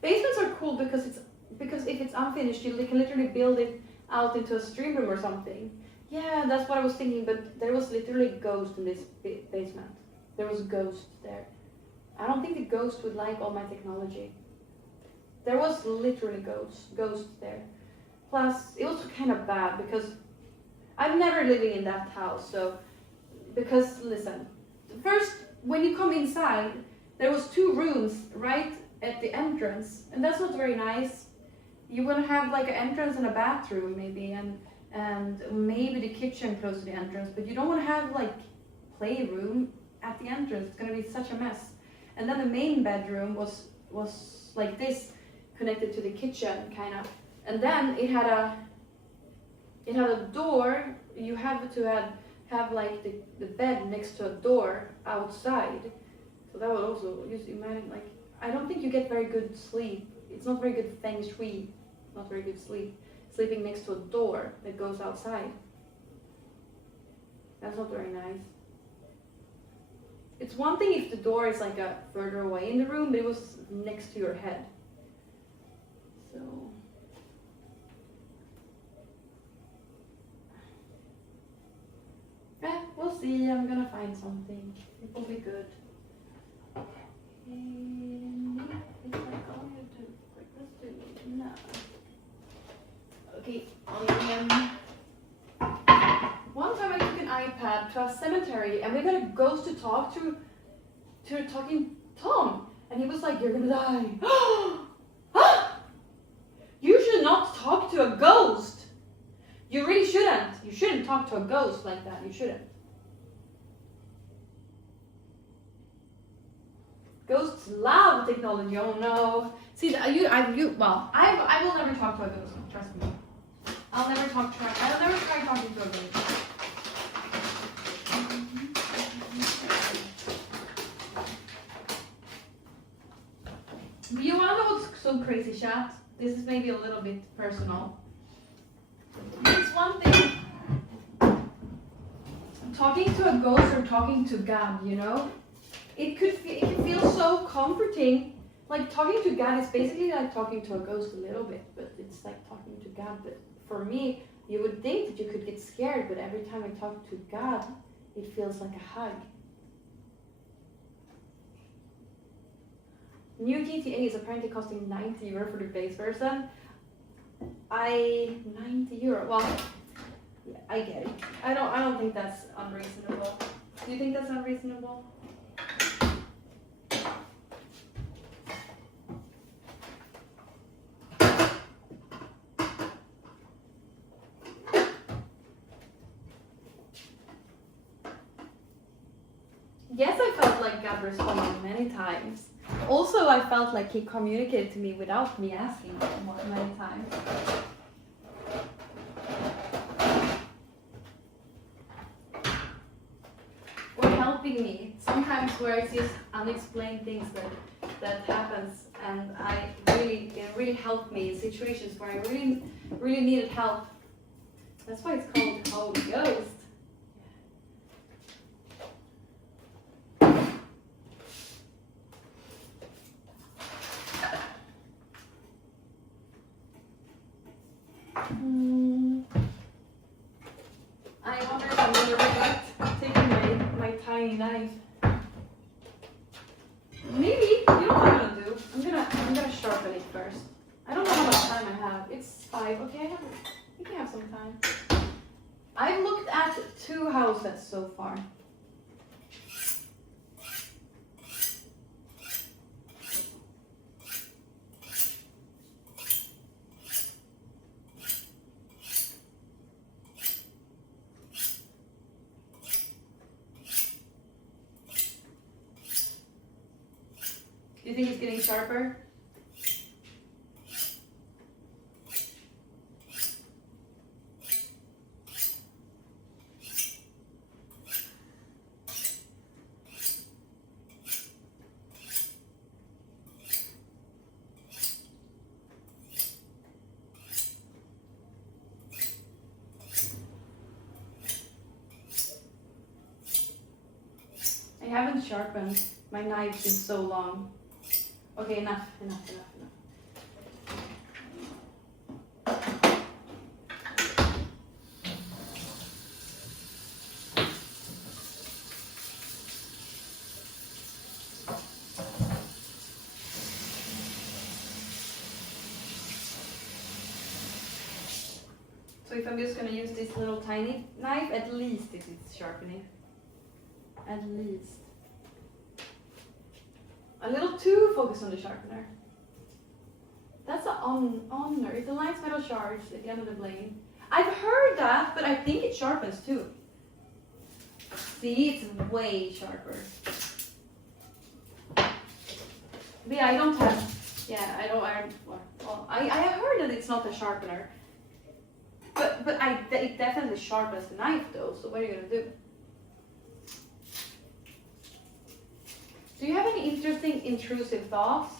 Basements are cool because if it's unfinished, you can literally build it out into a stream room or something. Yeah, that's what I was thinking, but there was literally a ghost in this basement. There was a ghost there. I don't think the ghost would like all my technology. There was literally ghosts there. Plus, it was kind of bad because I'm never living in that house. So, because listen, first when you come inside, there was 2 rooms right at the entrance, and that's not very nice. You want to have like an entrance and a bathroom maybe, and maybe the kitchen close to the entrance, but you don't want to have like playroom at the entrance. It's gonna be such a mess. And then the main bedroom was like this, connected to the kitchen kind of, and then it had a door. You have to have like the bed next to a door outside, so that would also, just imagine, like, I don't think you get very good sleep. It's not very good feng shui. Not very good sleep. Sleeping next to a door that goes outside. That's not very nice. It's one thing if the door is like a further away in the room, but it was next to your head. So. We'll see. I'm gonna find something. It will be good. It's like all you do. Let's do it now. Okay. One time I took an iPad to a cemetery and we got a ghost to talk to a talking Tom. And he was like, "You're gonna die." You should not talk to a ghost. You really shouldn't. You shouldn't talk to a ghost like that. You shouldn't. Ghosts love technology. Oh no. See, I will never talk to a ghost. Trust me. I'll never try talking to a ghost. You wanna know what's so crazy, chat? This is maybe a little bit personal. It's one thing talking to a ghost or talking to God, you know? It can feel so comforting. Like talking to God is basically like talking to a ghost a little bit, but it's like talking to God. But for me, you would think that you could get scared, but every time I talk to God, it feels like a hug. New GTA is apparently costing €90 for the base version. 90 euro. Well, yeah, I get it. I don't think that's unreasonable. Do you think that's unreasonable? Yes, I felt like God responded many times. Also, I felt like he communicated to me without me asking him many times. Or helping me. Sometimes where it's just unexplained things that happens, and it really helped me in situations where I really needed help. That's why it's called Holy Ghost. I wonder if I'm gonna regret taking my tiny knife. Maybe. You know what I'm gonna do? I'm gonna sharpen it first. I don't know how much time I have. It's 5. Okay, I can have some time. I've looked at 2 houses so far. Do you think it's getting sharper? I haven't sharpened my knife in so long. Okay, enough. So if I'm just gonna use this little tiny knife, at least it is sharpening. At least. A little too focused on the sharpener. That's an honor. It aligns metal shards at the end of the blade. I've heard that, but I think it sharpens too. See, it's way sharper. But yeah, I don't have. Yeah, I don't. Well, I have heard that it's not a sharpener. But it definitely sharpens the knife though. So what are you gonna do? Do you have any interesting intrusive thoughts?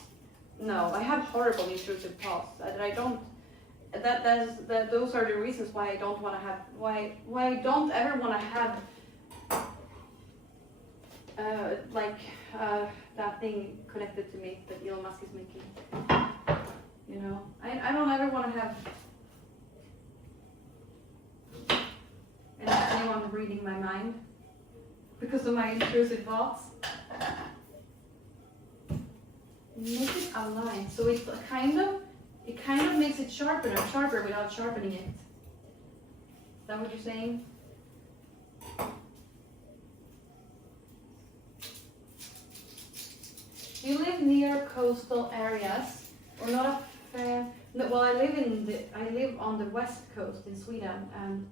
No, I have horrible intrusive thoughts that I don't. Those are the reasons why I don't want to have. Why I don't ever want to have like that thing connected to me that Elon Musk is making. You know, I don't ever want to have anyone reading my mind because of my intrusive thoughts. Make it align, so it's kind of makes it sharper without sharpening it. Is that what you're saying? You live near coastal areas, or not a fair? No, well, I live on the west coast in Sweden, and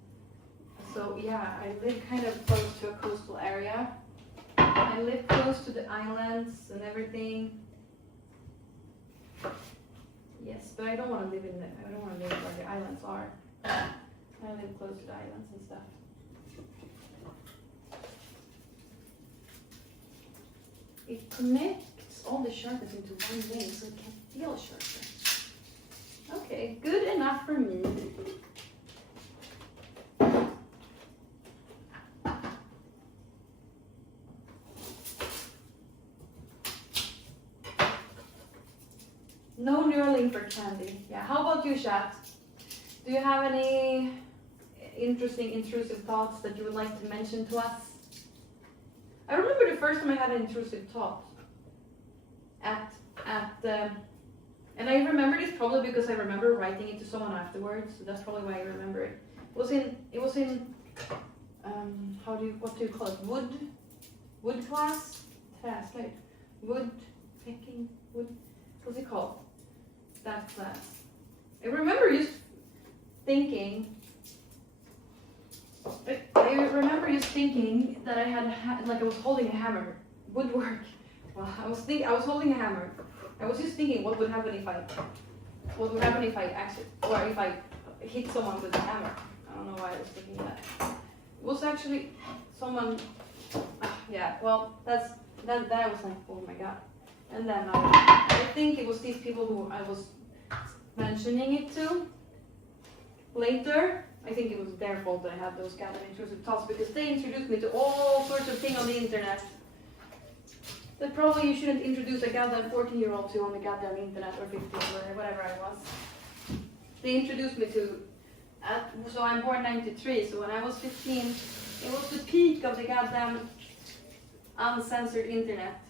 so yeah, I live kind of close to a coastal area. I live close to the islands and everything. Yes, but I don't want to live I don't want to live where the islands are. I live close to the islands and stuff. It connects all the sharpness into one way, so it can feel sharper. Okay, good enough for me. No Neuralink for Candy. Yeah, how about you, chat? Do you have any interesting, intrusive thoughts that you would like to mention to us? I remember the first time I had an intrusive thought and I remember this probably because I remember writing it to someone afterwards, so that's probably why I remember it. It was in what do you call it? Wood class? Träslöjd. Wood picking, what's it called? That class. I remember just thinking that I had like I was holding a hammer. Woodwork. Well, I was holding a hammer. I was just thinking what would happen if I hit someone with a hammer. I don't know why I was thinking that. It was actually someone. Yeah. Well, that I was like, oh my god. And then I think it was these people who I was mentioning it to later. I think it was their fault that I had those goddamn intrusive thoughts because they introduced me to all sorts of things on the internet that probably you shouldn't introduce a goddamn 14-year-old to on the goddamn internet, or 15 or whatever I was. They introduced me to, so I'm born 93, so when I was 15, it was the peak of the goddamn uncensored internet.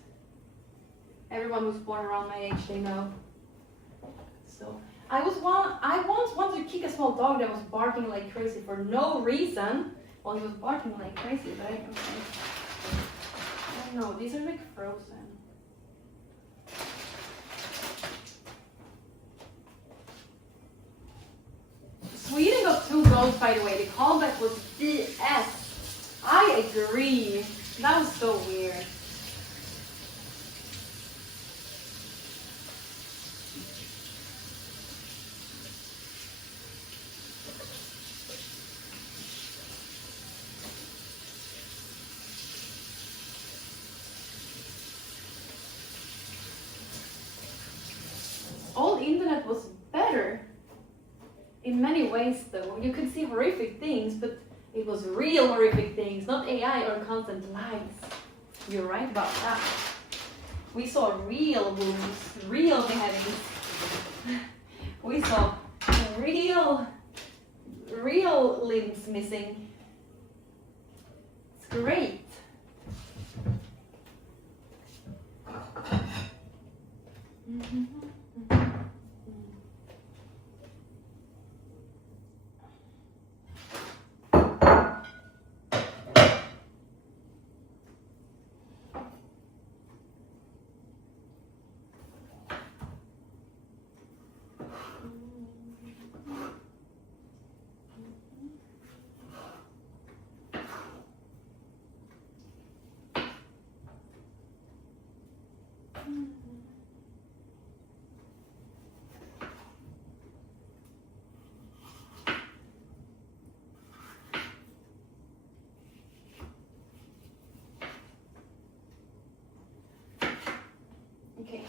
Everyone who's born around my age, they know. So I once wanted to kick a small dog that was barking like crazy for no reason. Well, he was barking like crazy, but I don't know. These are like frozen. Sweden got 2 goals, by the way. The callback was BS. I agree. That was so weird. Old internet was better in many ways, though. You could see horrific things, but it was real horrific things, not AI or constant lies. You're right about that. We saw real wounds, real beheadings. We saw real limbs missing. It's great. Okay.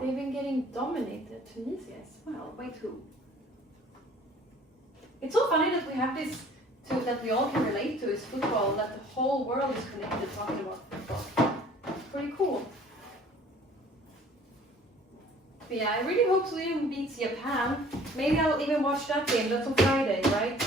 They've been getting dominated. Tunisia as well. Wait, who? It's so funny that we have this that we all can relate to is football, that the whole world is connected talking about football. It's pretty cool. But yeah, I really hope Sweden beats Japan. Maybe I'll even watch that game. That's on Friday, right?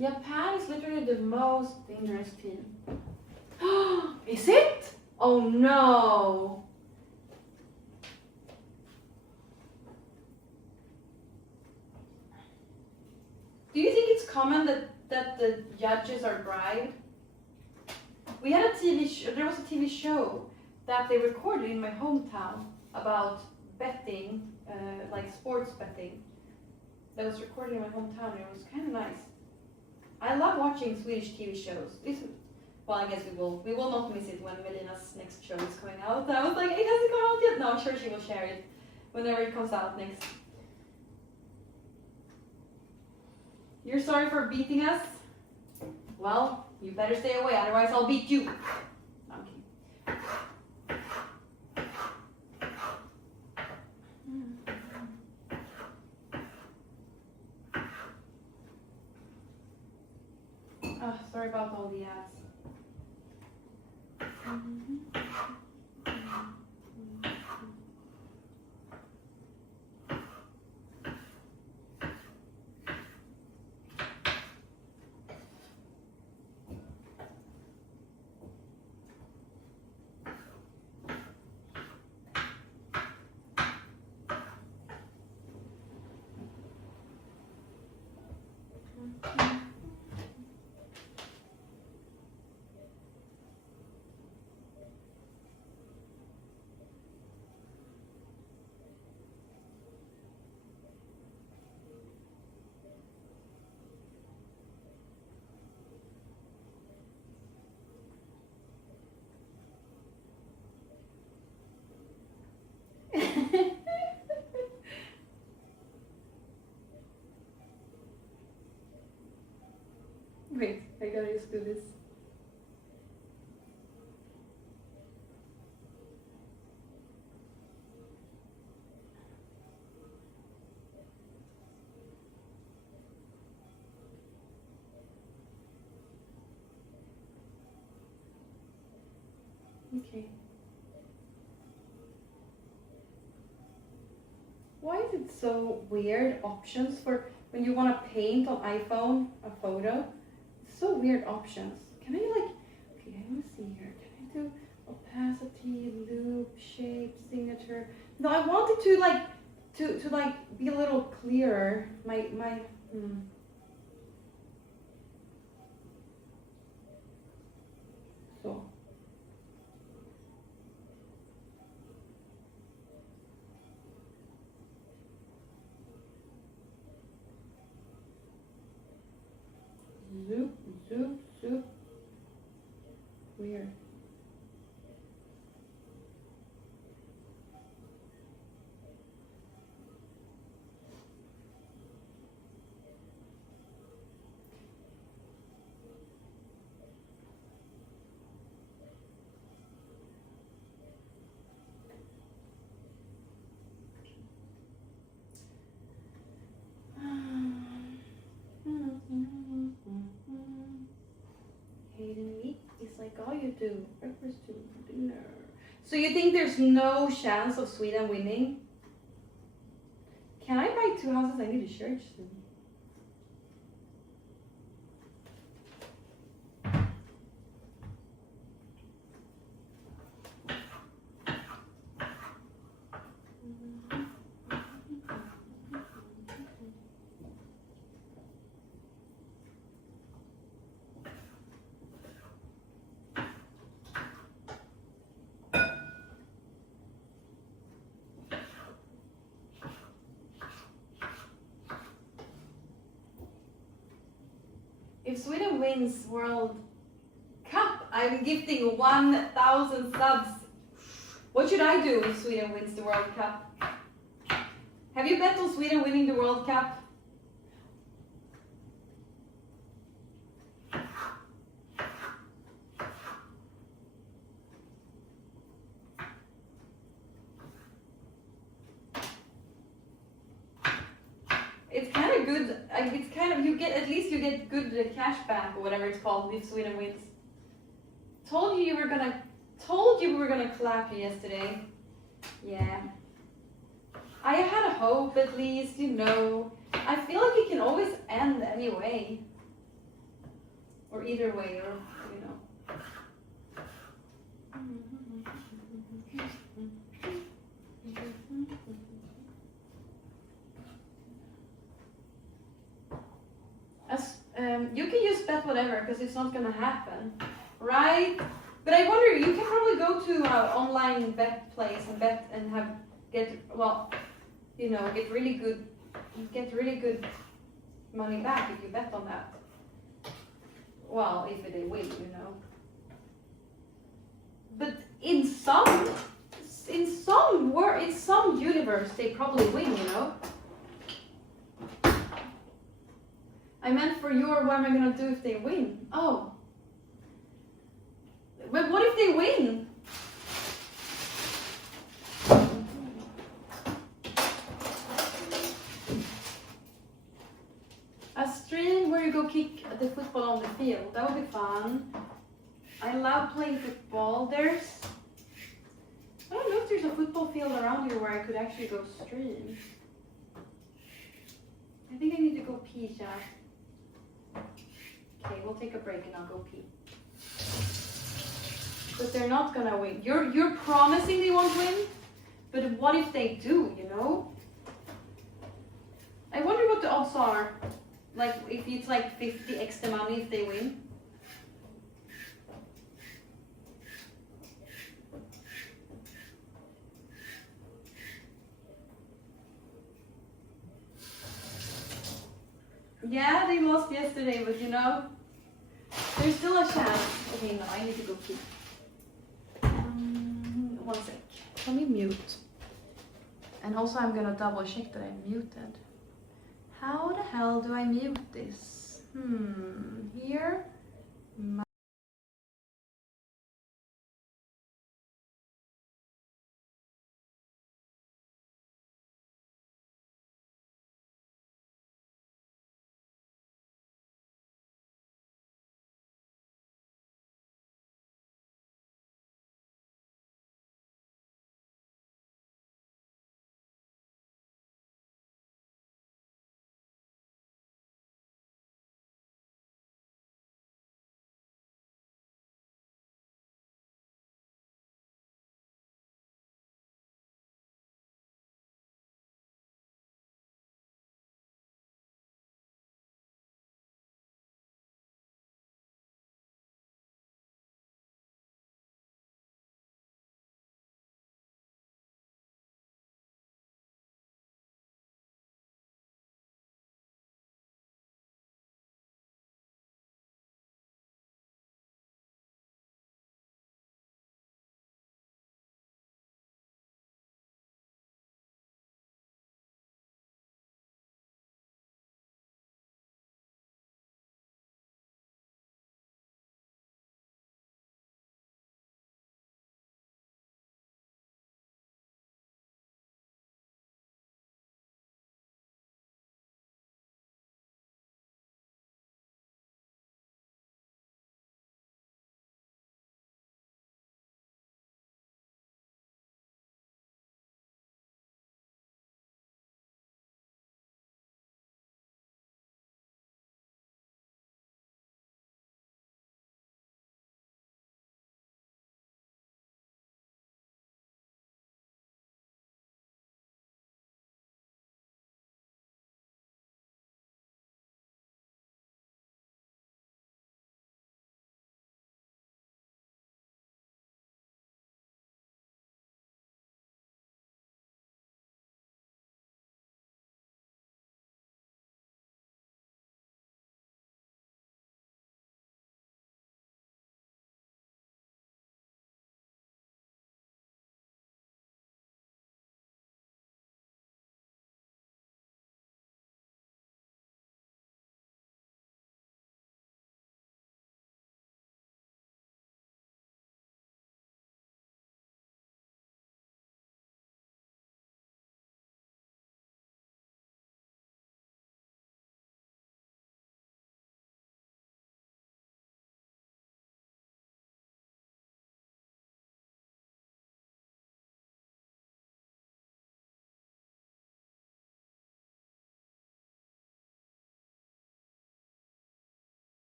Japan is literally the most dangerous team. Is it? Oh no! Do you think it's common that the judges are bribed? We had a there was a TV show that they recorded in my hometown about betting, like sports betting. That was recorded in my hometown and it was kind of nice. I love watching Swedish TV shows. Well, I guess we will not miss it when Melina's next show is coming out. I was like, it hasn't come out yet. No, I'm sure she will share it whenever it comes out next. You're sorry for beating us? Well, you better stay away, otherwise I'll beat you. No, I'm kidding. Oh, sorry about all the ads. Wait, I gotta just do this. Okay. Why is it so weird options for when you want to paint on iPhone a photo? It's so weird options. Can I like, okay, let me see here. Can I do opacity, loop, shape, signature? No, I want it to like, to like be a little clearer. So. Zoop, zoop, zoop. Weird. Like all you do, breakfast to dinner. So you think there's no chance of Sweden winning? Can I buy 2 houses? I need a church soon. If Sweden wins World Cup, I'm gifting 1,000 subs. What should I do if Sweden wins the World Cup? Have you bet on Sweden winning the World Cup? It's kind of good. It's kind of, you get, at least you get good cash back or whatever it's called if Sweden wins. Told you we were gonna clap you yesterday. Yeah. I had a hope at least, you know. I feel like it can always end anyway. Or either way, or, you know. You can just bet whatever because it's not gonna happen, right? But I wonder, you can probably go to an online bet place and bet and get really good money back if you bet on that. Well, if they win, you know. But in some universe, they probably win, you know. I meant for your, what am I gonna do if they win? Oh. But what if they win? A stream where you go kick the football on the field. That would be fun. I love playing football. I don't know if there's a football field around here where I could actually go stream. I think I need to go pee, Jack. Okay, we'll take a break and I'll go pee. But they're not gonna win. You're promising they won't win? But what if they do, you know? I wonder what the odds are. Like, if it's like 50x the money if they win. Yeah, they lost yesterday, but you know, there's still a chance. Okay, no, I need to go pee. 1 sec. Let me mute. And also I'm gonna double check that I'm muted. How the hell do I mute this? Here.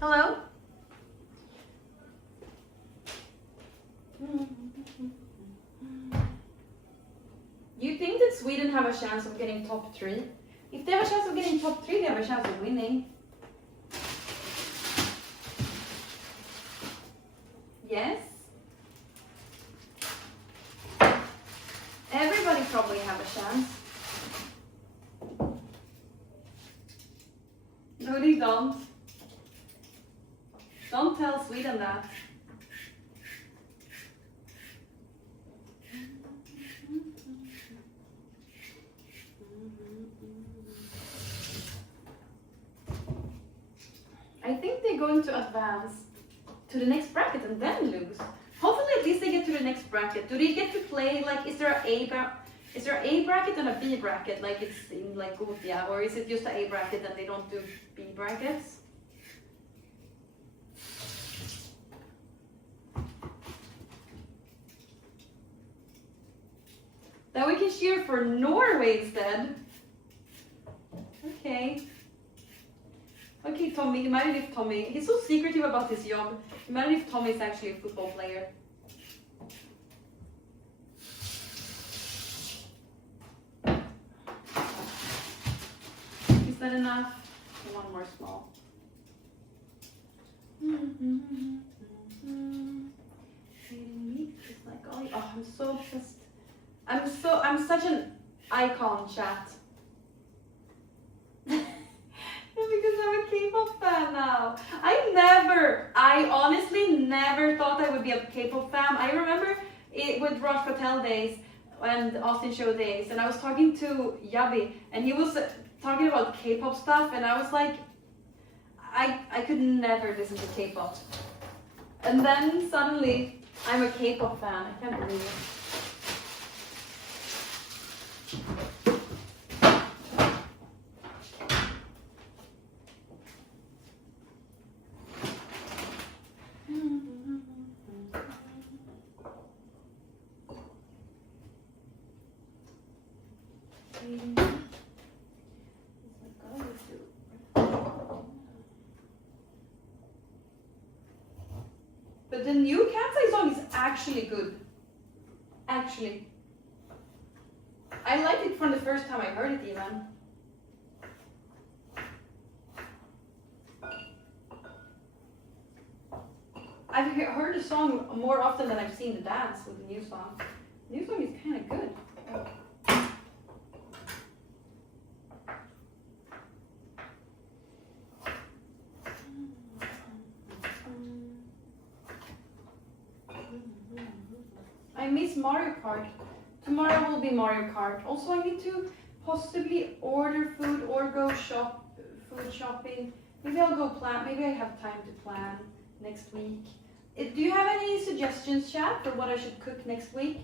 Hello? You think that Sweden have a chance of getting top 3? If they have a chance of getting top 3, they have a chance of winning. Yes? Everybody probably have a chance. No, they don't. Don't tell Sweden that. I think they're going to advance to the next bracket and then lose. Hopefully at least they get to the next bracket. Do they get to play, like, is there a bracket and a B bracket, like it's in like Gothia, or is it just a bracket and they don't do B brackets? Then we can cheer for Norway instead. Okay. Okay, Tommy, imagine if Tommy, he's so secretive about his job. Imagine if Tommy is actually a football player. Is that enough? One more small. It's like, oh, I'm so obsessed. I'm such an icon, chat. Because I'm a K-pop fan now. I honestly never thought I would be a K-pop fan. I remember it with Raj Patel days and Austin Show days, and I was talking to Yabi, and he was talking about K-pop stuff, and I was like, I could never listen to K-pop. And then suddenly, I'm a K-pop fan. I can't believe it. But the new Cat's Eye song is actually good. Actually. I liked it from the first time I heard it even. I've heard the song more often than I've seen the dance with the new song. The new song is kind of good. I miss Mario Kart. Tomorrow will be Mario Kart. Also, I need to possibly order food or go food shopping. Maybe I'll go plan. Maybe I have time to plan next week. Do you have any suggestions, chat, for what I should cook next week?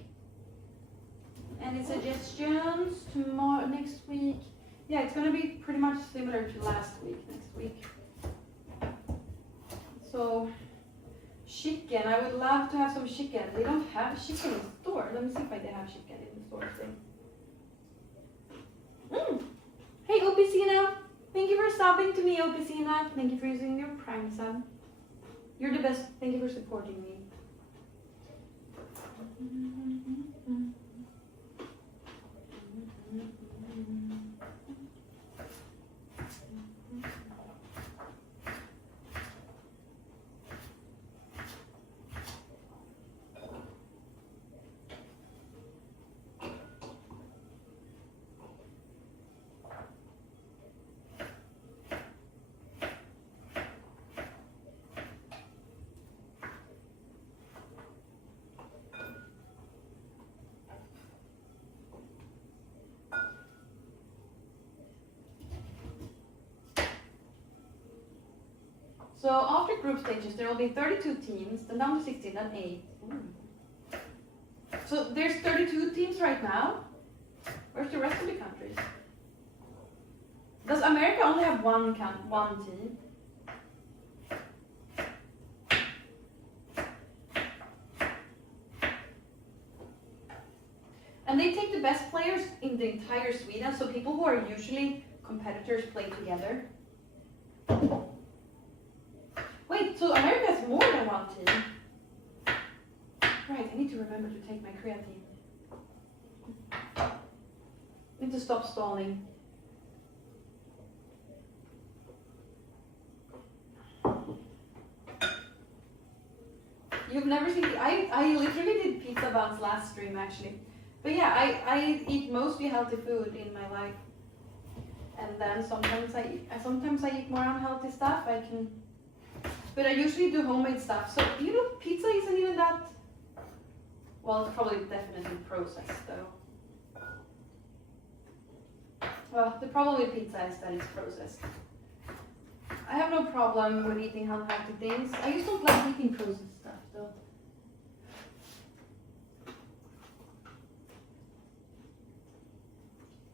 Any suggestions tomorrow, next week? Yeah, it's gonna be pretty much similar to last week, next week. So, chicken, I would love to have some chicken. They don't have chicken in the store. Let me see if they have chicken in the store today. Hey, Opicina. Thank you for subbing to me, Opicina. Thank you for using your Prime sub. You're the best. Thank you for supporting me. So after group stages, there will be 32 teams, then down to 16, then 8. So there's 32 teams right now. Where's the rest of the countries? Does America only have one team? And they take the best players in the entire Sweden, so people who are usually competitors play together. creatine. Right, I need to remember to take my creatine. I need to stop stalling. You've never seen, I literally did pizza buns last stream actually. But yeah, I eat mostly healthy food in my life. And then sometimes I eat more unhealthy stuff. But I usually do homemade stuff. So, you know, pizza isn't even that, well, it's probably definitely processed though. Well, the problem with pizza is that it's processed. I have no problem with eating unhealthy things. I just don't like eating processed stuff though.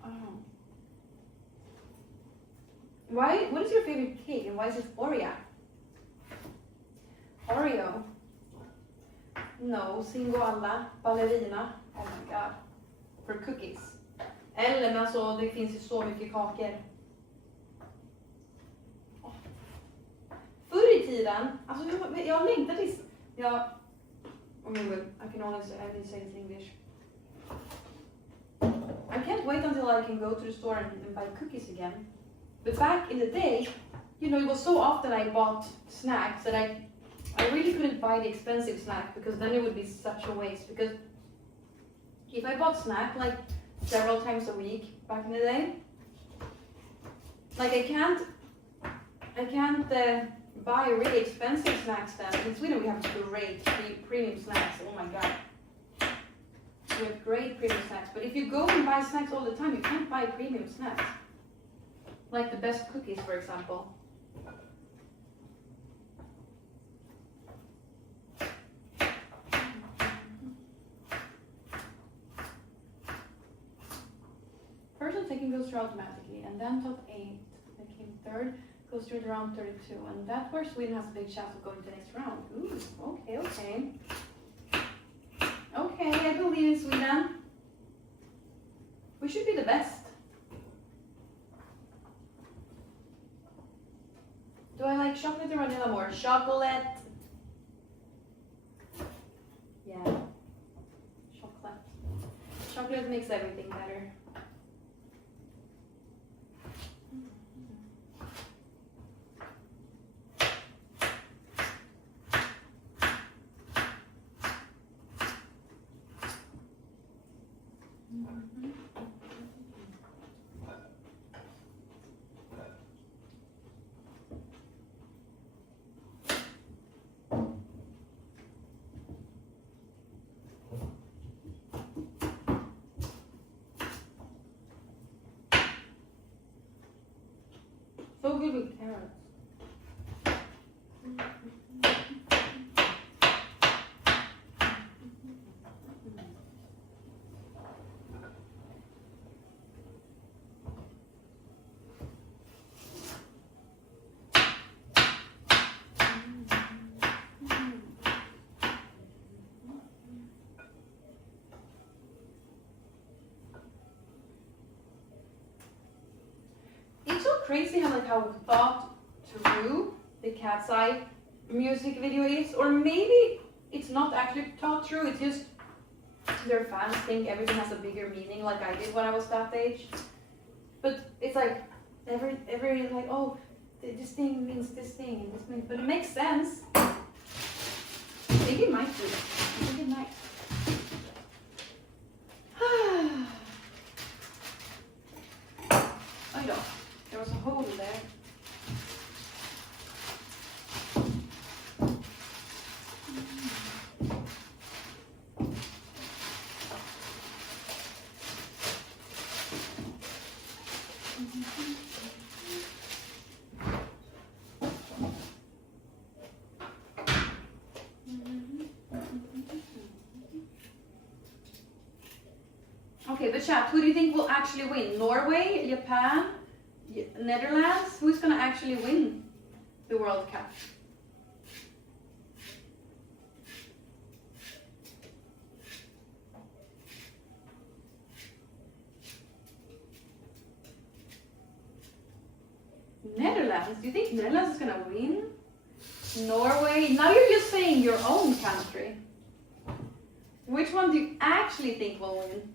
Oh. What is your favorite cake and why is it Oreo? Oreo? No, Singo alla, ballerina. Oh my god. For cookies. Eller men alltså, det finns ju så mycket kakor. Förr i tiden, alltså jag längtar tills I can only say it in English. I can't wait until I can go to the store and buy cookies again. But back in the day, you know, it was so often I bought snacks that I really couldn't buy the expensive snack because then it would be such a waste. Because if I bought snack like several times a week back in the day, like I can't buy really expensive snacks then. In Sweden we have great premium snacks. Oh my god. We have great premium snacks. But if you go and buy snacks all the time, you can't buy premium snacks. Like the best cookies, for example. Person taking goes through automatically, and then top 8 that came third goes through the round 32, and that's where Sweden has a big chance of going to the next round. Ooh, okay. Okay, I believe in Sweden. We should be the best. Do I like chocolate or vanilla more? Chocolate. Yeah. Chocolate. Chocolate makes everything better. So good with carrots. It's so crazy how thought through the Cat's Eye music video is, or maybe it's not actually thought through, it's just their fans think everything has a bigger meaning like I did when I was that age. But it's like every like, oh, this thing means this thing and this means, but it makes sense. Maybe it might do. I think it might. I don't. There was a hole there. Okay, but chat, who do you think will actually win? Norway, Japan, Netherlands? Who's gonna actually win the World Cup? Netherlands? Do you think Netherlands is gonna win? Norway. Now you're just saying your own country. Which one do you actually think will win?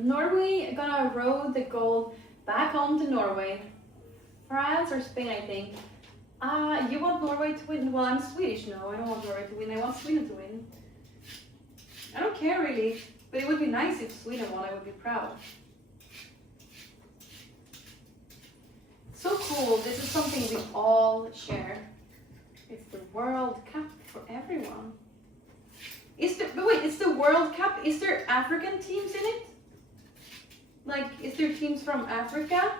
Norway gonna row the gold back home to Norway. France or Spain, I think. You want Norway to win? Well, I'm Swedish. No, I don't want Norway to win. I want Sweden to win. I don't care really, but it would be nice if Sweden won. I would be proud. So cool. This is something we all share. It's the World Cup for everyone. But wait, it's the World Cup. Is there African teams in it? Like, is there teams from Africa?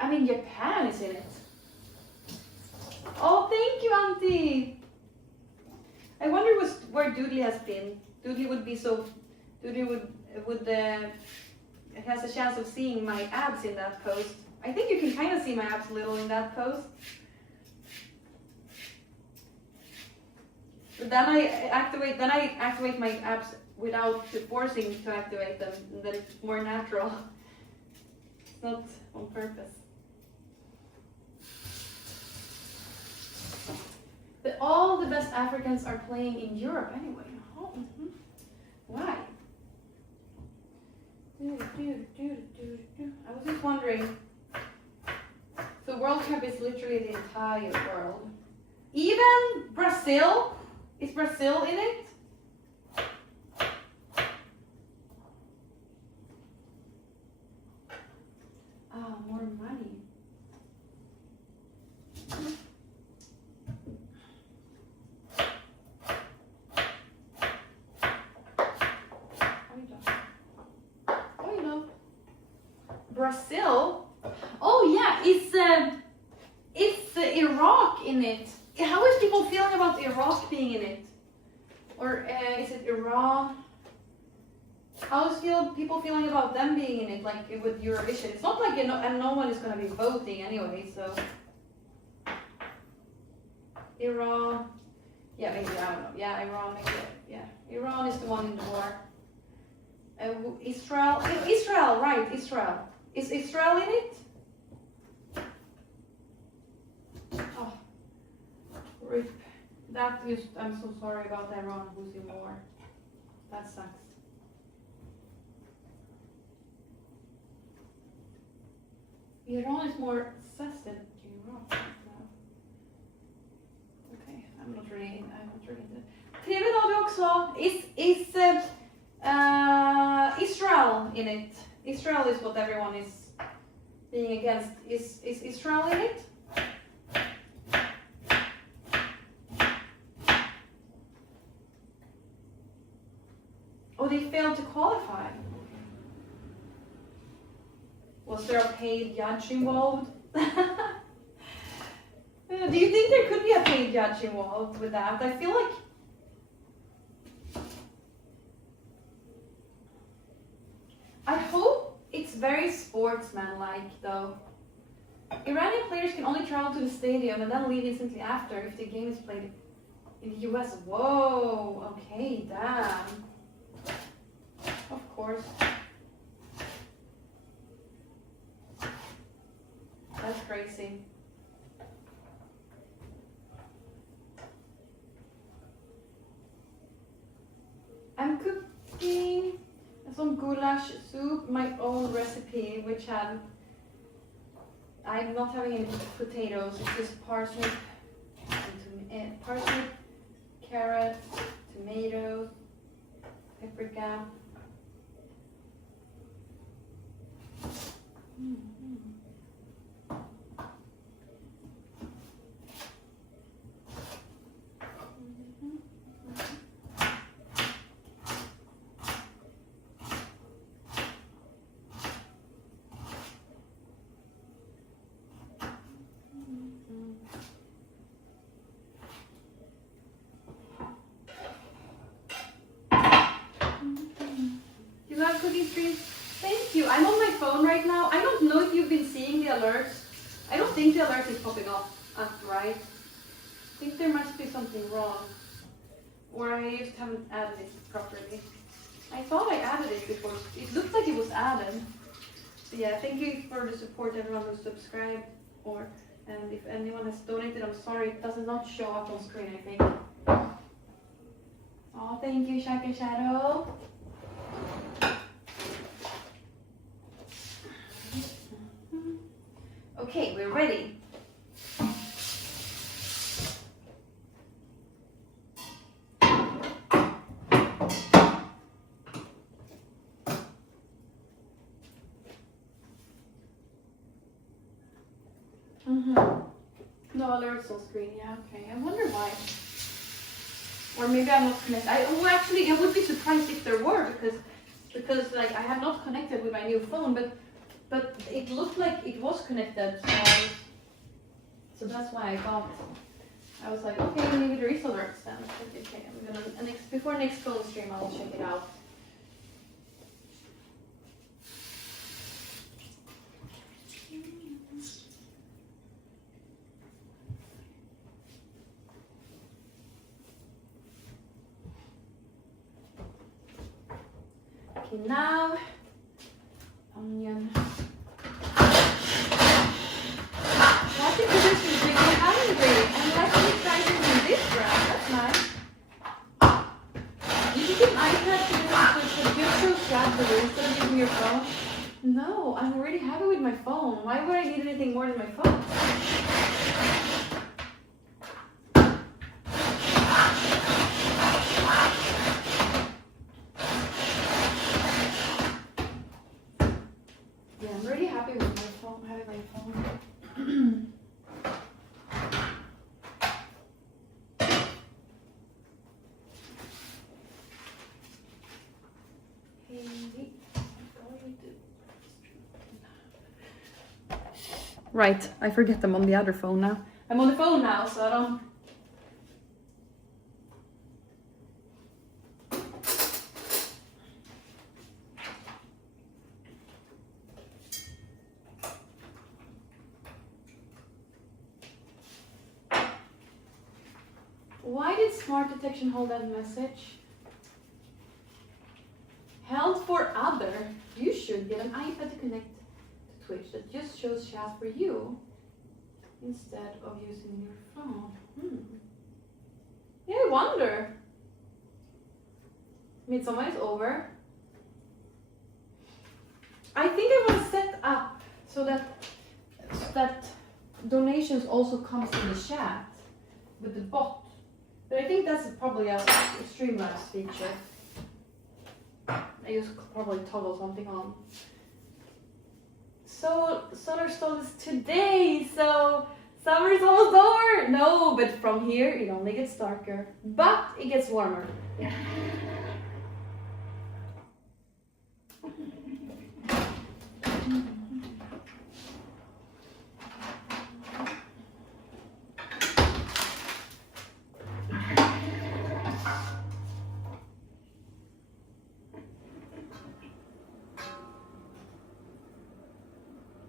I mean, Japan is in it. Oh, thank you, Auntie. I wonder where Doodly has been. Doodly would be so. Doodly would has a chance of seeing my abs in that post. I think you can kind of see my abs a little in that post. But then I activate my abs without forcing to activate them, and then it's more natural. It's not on purpose. But all the best Africans are playing in Europe anyway. Oh, Why? I was just wondering. The World Cup is literally the entire world. Even Brazil? Is Brazil in it? Ah, more money. Brazil? Oh yeah, it's Iraq in it. How is people feeling about Iraq being in it? Or is it Iran? How is people feeling about them being in it, like with Eurovision? It's not like and no one is going to be voting anyway, so. Iran. Yeah, maybe, I don't know. Yeah, Iran, maybe. Yeah, Iran is the one in the war. Israel, right, Israel. Is Israel in it? Oh, rip. I'm so sorry about Iran losing war. That sucks. Iran is more sus than Iraq. Okay, I'm not really into it. TV-radio också. Is Israel in it? Israel is what everyone is being against. Is Israel in it? Oh, they failed to qualify. Was there a paid judge involved? Do you think there could be a paid judge involved with that? I feel like I hope it's very sportsman-like though. Iranian players can only travel to the stadium and then leave instantly after if the game is played in the US. Whoa, okay, damn. Of course. That's crazy. I'm cooking some goulash soup, my own recipe, which I'm not having any potatoes. It's just parsnip, carrot, tomatoes, paprika. You have cooking streams? Thank you. I'm on my phone right now. I don't know if you've been seeing the alerts. I don't think the alert is popping up, right? I think think there must be something wrong. Or I just haven't added it properly. I thought I added it before. It looked like it was added. So yeah, thank you for the support, everyone who subscribed. And if anyone has donated, I'm sorry, it does not show up on screen, I think. Oh, thank you, Shaka Shadow. Okay, we're ready. No alerts on screen. Yeah, okay. I wonder why. Or maybe I'm not connected. Actually, I would be surprised if there were because like I have not connected with my new phone, but it looked like it was connected. So that's why I got. I was like, okay, maybe there is alerts then. Okay, I'm gonna before next phone stream, I'll check it out. Okay, now onion. That's it, because it's really hungry. I'm actually trying using this brand. That's nice. You should get an iPad because it just shows Raspberry instead of using your phone. No, I'm already happy with my phone. Why would I need anything more than my phone? Yeah, I'm really happy with my phone, having my phone. Right, I forget I'm on the other phone now. I'm on the phone now, so I don't... Why did Smart Detection hold that message? Held for other. You should get an iPad to connect to Twitch that just shows chat for you instead of using your phone. Yeah, I wonder. Midsummer is over. I think I want to set up so that donations also comes in the chat with the bot. But I think that's probably a Streamlabs feature. I just probably toggle something on. So solar solstice today, so summer is almost over. No, but from here it only gets darker, but it gets warmer. Yeah.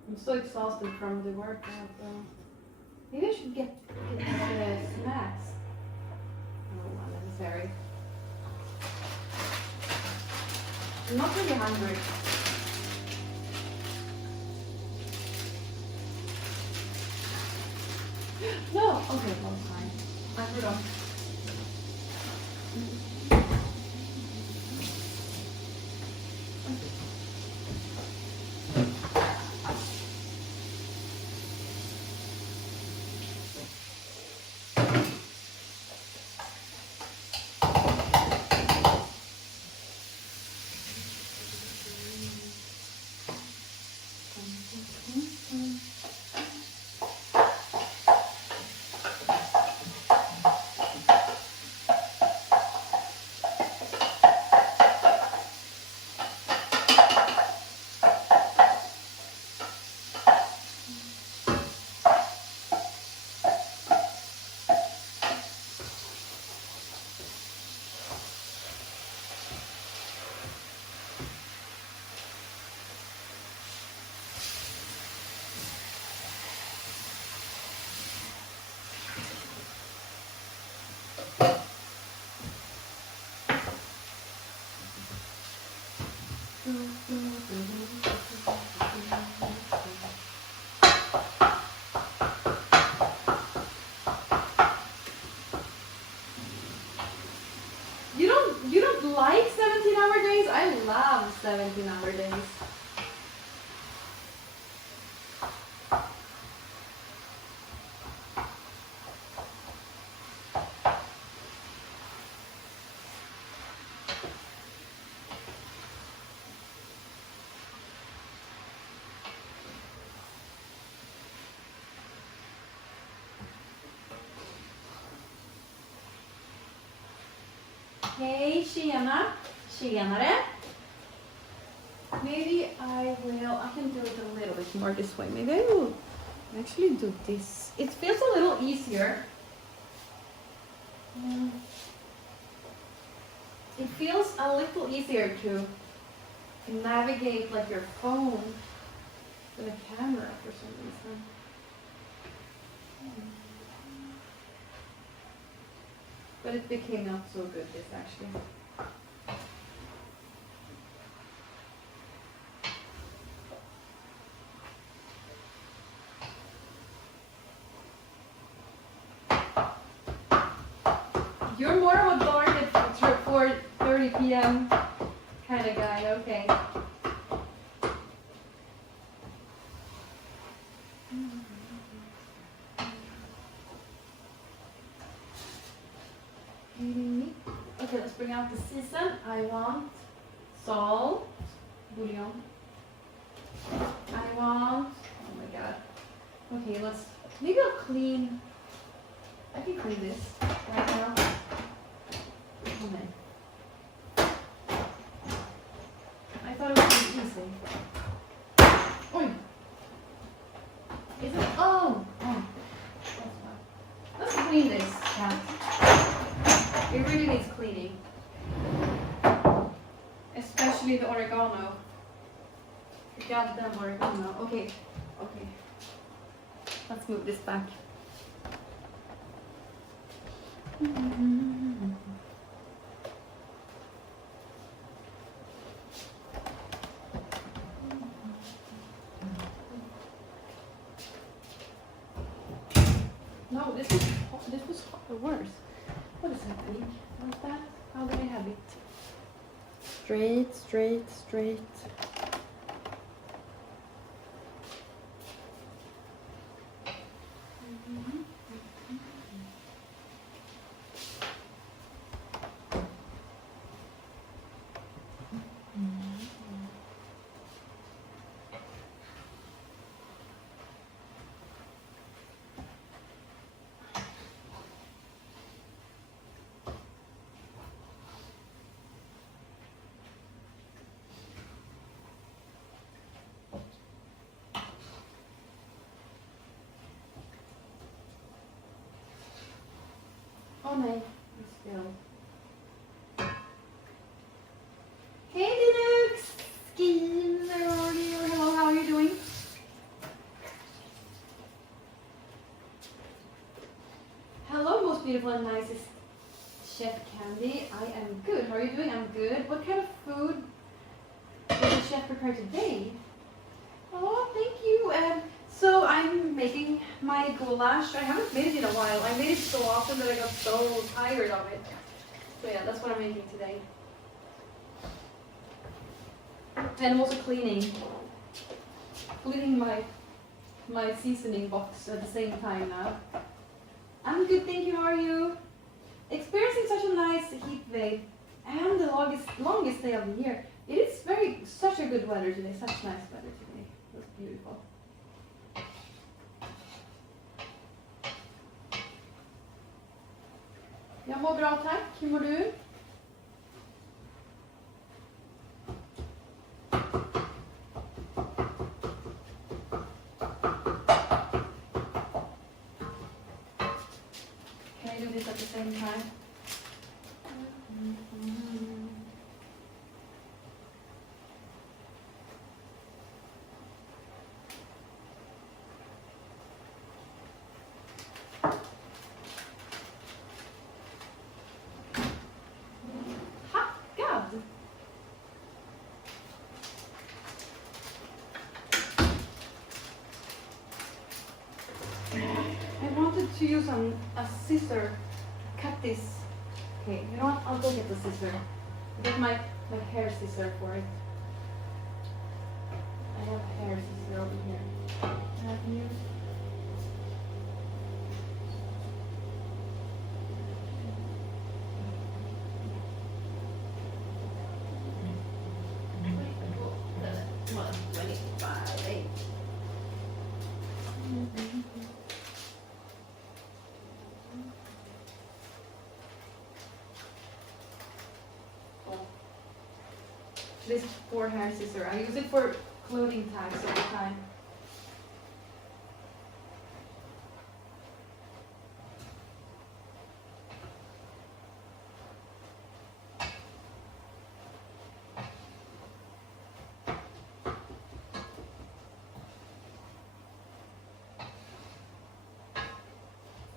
I'm so exhausted from the workout though. Maybe I should get snacks. No, unnecessary. I'm not really hungry. No! Okay, well, fine. I forgot. You don't like 17-hour days? I love 17-hour days. Hej, tjena. Tjenare. Maybe I can do it a little bit more this way. Maybe I will actually do this. It feels a little easier. It feels a little easier to navigate like your phone with a camera for some reason. But it became not so good this actually. You're more of a dark at 4:30 p.m. kind of guy, okay. Okay, let's bring out the season. I want salt, bouillon. I want, oh my god. Okay, maybe I'll clean. I can clean this right now. Oh man. I thought it would be easy. Oi! Is it? Oh! That's fine. Let's clean this cat. It really needs cleaning. Especially the oregano. Goddamn oregano. Okay. Let's move this back. No, this was worse. What is happening? What's that? How do I have it? Straight. Oh nej, det spilled. Hey Linux! Skin, where are you? Hello, how are you doing? Hello, most beautiful and nicest Chef Candy. I am good. How are you doing? I'm good. What kind of food did the chef prepare today? Oh, thank you. So I'm making my goulash. I haven't made it in a while. I made it so often that I got so tired of it. So yeah, that's what I'm making today. And I'm also cleaning my seasoning box at the same time now. I'm good, thank you. How are you? Experiencing such a nice heat wave and the longest day of the year. It is such a good weather today. Such nice weather today. It's beautiful. Jag mår bra, tack. Hur mår du? Can I do this at the same time? to use a scissor. Cut this. Okay, you know what? I'll go get the scissor. Get my hair scissor for it. I have a hair scissor over here. Have you? This is for hair scissor. I use it for clothing tags all the time.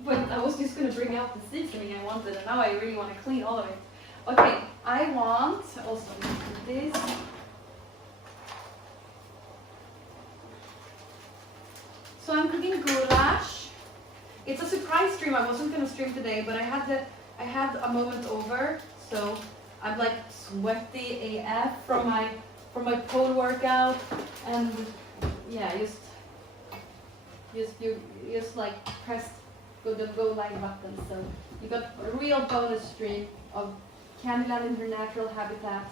But I was just gonna bring out the seasoning I wanted, and now I really want to clean all of it. Okay, I want also this. So I'm cooking goulash. It's a surprise stream. I wasn't gonna stream today, but I had a moment over, so I'm like sweaty AF from my pole workout, and yeah, just like press the go live button. So you got a real bonus stream of Kandyland in her natural habitat.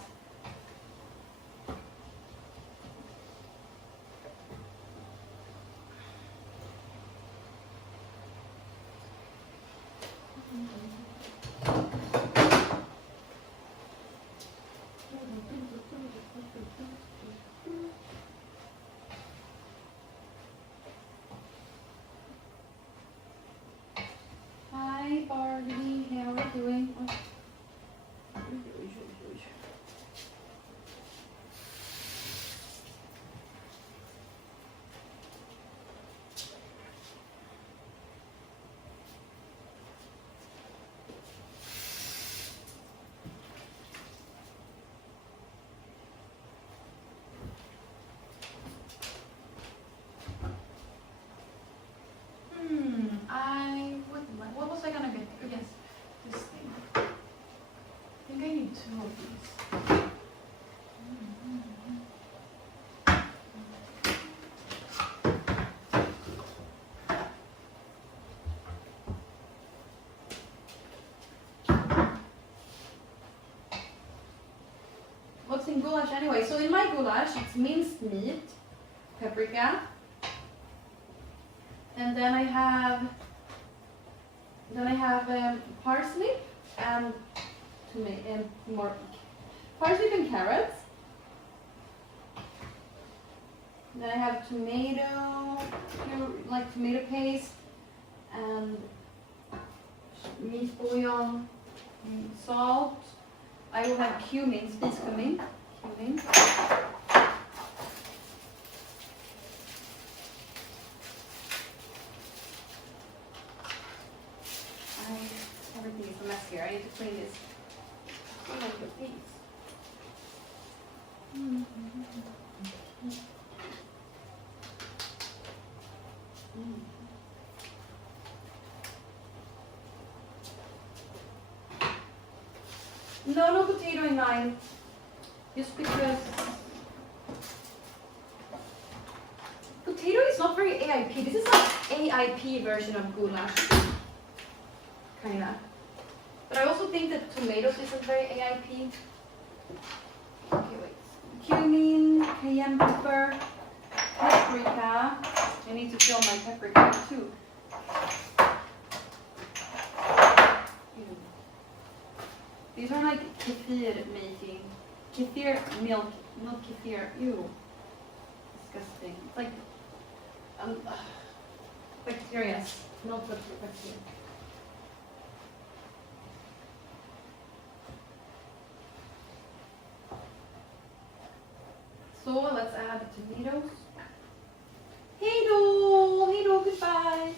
Hi Barbie, how are you doing? What was I gonna get against this thing? I think I need 2 of these. What's in goulash anyway? So in my goulash, it's minced meat, paprika, and then I have parsley and more parsley and carrots. Then I have tomato paste and meat bouillon, salt. I will have cumin, spiced cumin. Everything is a mess here. I need to clean this. Oh, look at these. No potato in mine. Just because potato is not very AIP. This is an AIP version of goulash. Kinda. But I also think that tomatoes isn't very AIP. Okay, wait. Cumin, cayenne pepper, paprika. I need to fill my paprika too. These are like kefir making. Kefir milk, not kefir. Ew. Disgusting. It's like bacteria, not bacteria. So let's add the tomatoes. Hey doll, goodbye.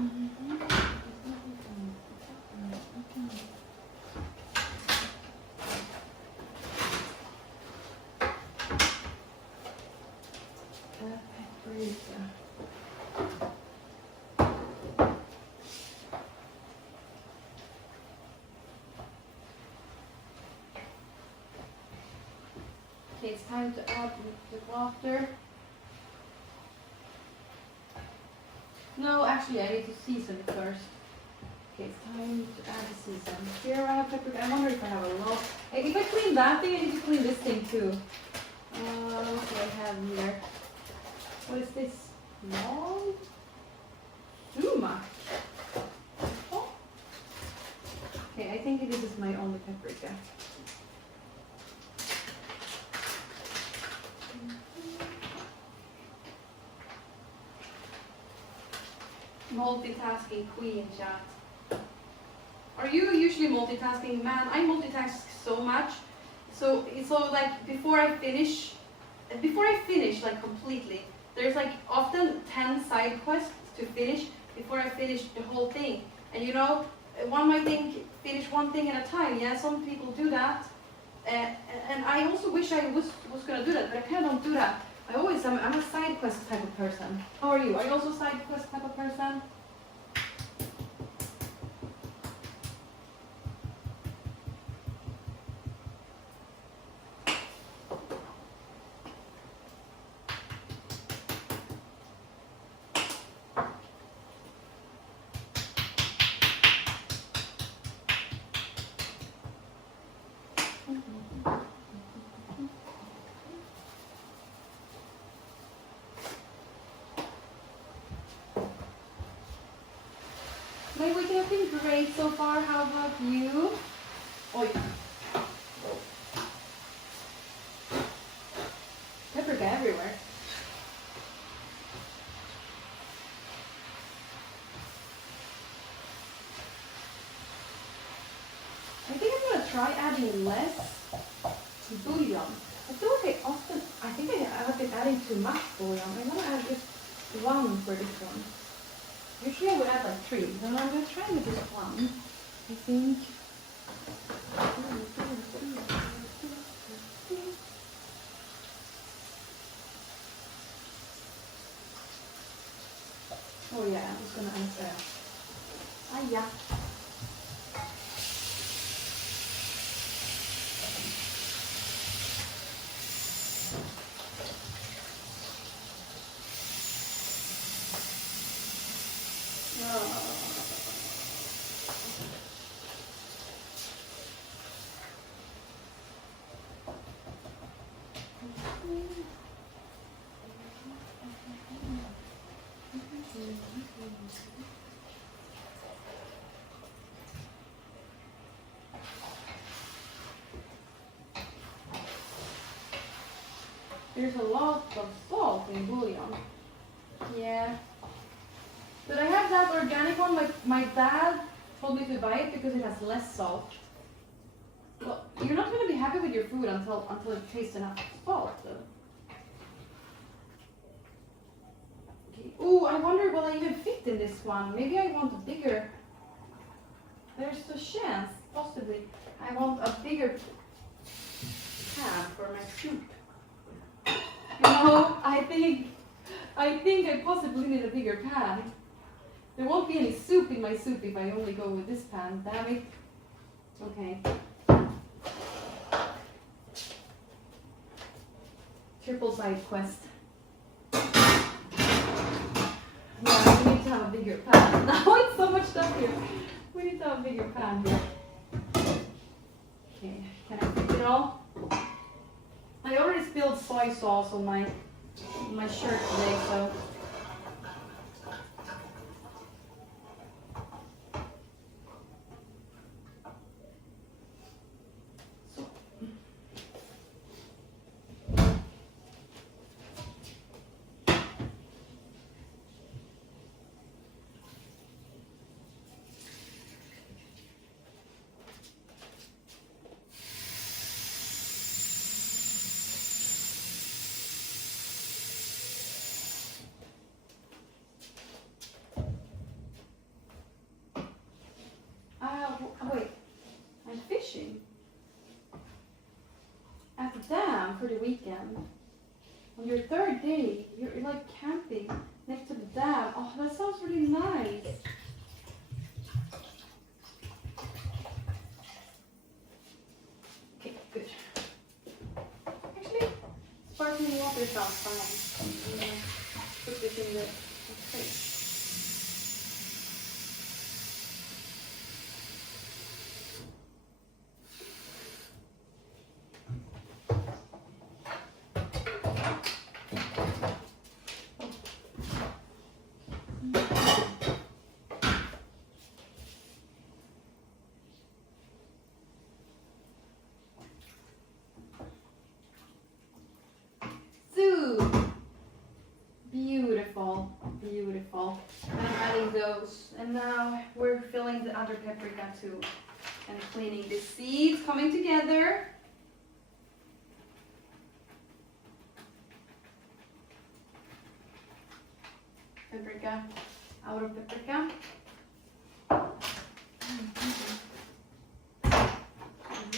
Okay, it's time to add the water. No, actually I need to season it first. Okay, it's time to add the season. Here I have paprika. I wonder if I have a lot. If I clean that thing, I need to clean this thing too. What do I have here? What is this? No? Sumac. Oh. Okay, I think this is my only paprika. Multitasking queen, chat. Are you usually multitasking? Man, I multitask so much. So like before I finish like completely, there's like often 10 side quests to finish before I finish the whole thing. And you know, one might think finish one thing at a time. Yeah, some people do that. And I also wish I was gonna do that, but I kind of don't do that. I'm a side quest type of person. How are you? Are you also a side quest type of person? My weekend has been great so far. How about you? Oh yeah. Paprika everywhere. I think I'm gonna try adding less bouillon. I feel like I think I have been adding too much bouillon. I'm gonna add just one for this one. Usually I would add like 3, but I'm going to try with just 1, I think. Oh yeah, I'm just going to add that. Ah yeah. There's a lot of salt in bouillon. Yeah. But I have that organic one. My dad told me to buy it because it has less salt. Well, you're not going to be happy with your food until it tastes enough salt, though. Okay. Ooh, I wonder will I even fit in this one? Maybe I want a bigger. There's a chance, possibly. I want a bigger pan for my soup. You know, I think I possibly need a bigger pan. There won't be any soup in my soup if I only go with this pan. Damn it. Okay. Triple side quest. Yeah, we need to have a bigger pan. Now it's so much stuff here. We need to have a bigger pan here. Okay, can I fit it all? I already spilled soy sauce on my shirt today, so. for the weekend. On your third day, you're like camping next to the dam. Oh, that sounds really nice. Okay, good. Actually, sparkling water sounds fine. I'm gonna put this in the tray. Beautiful, beautiful. And I'm adding those. And now we're filling the other paprika too. And cleaning the seeds, coming together. Paprika, out of paprika.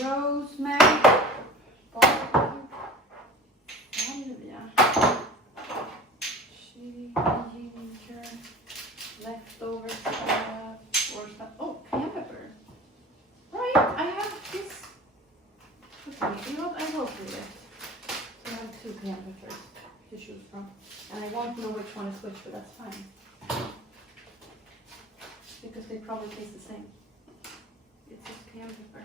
Rosemary. Ginger, leftover stuff, or stuff. Oh, cayenne pepper. Right, I have this. Okay, you know what? I will do it. So I have 2 cayenne peppers to choose from, and I won't know which one is which, but that's fine because they probably taste the same. It's just cayenne pepper.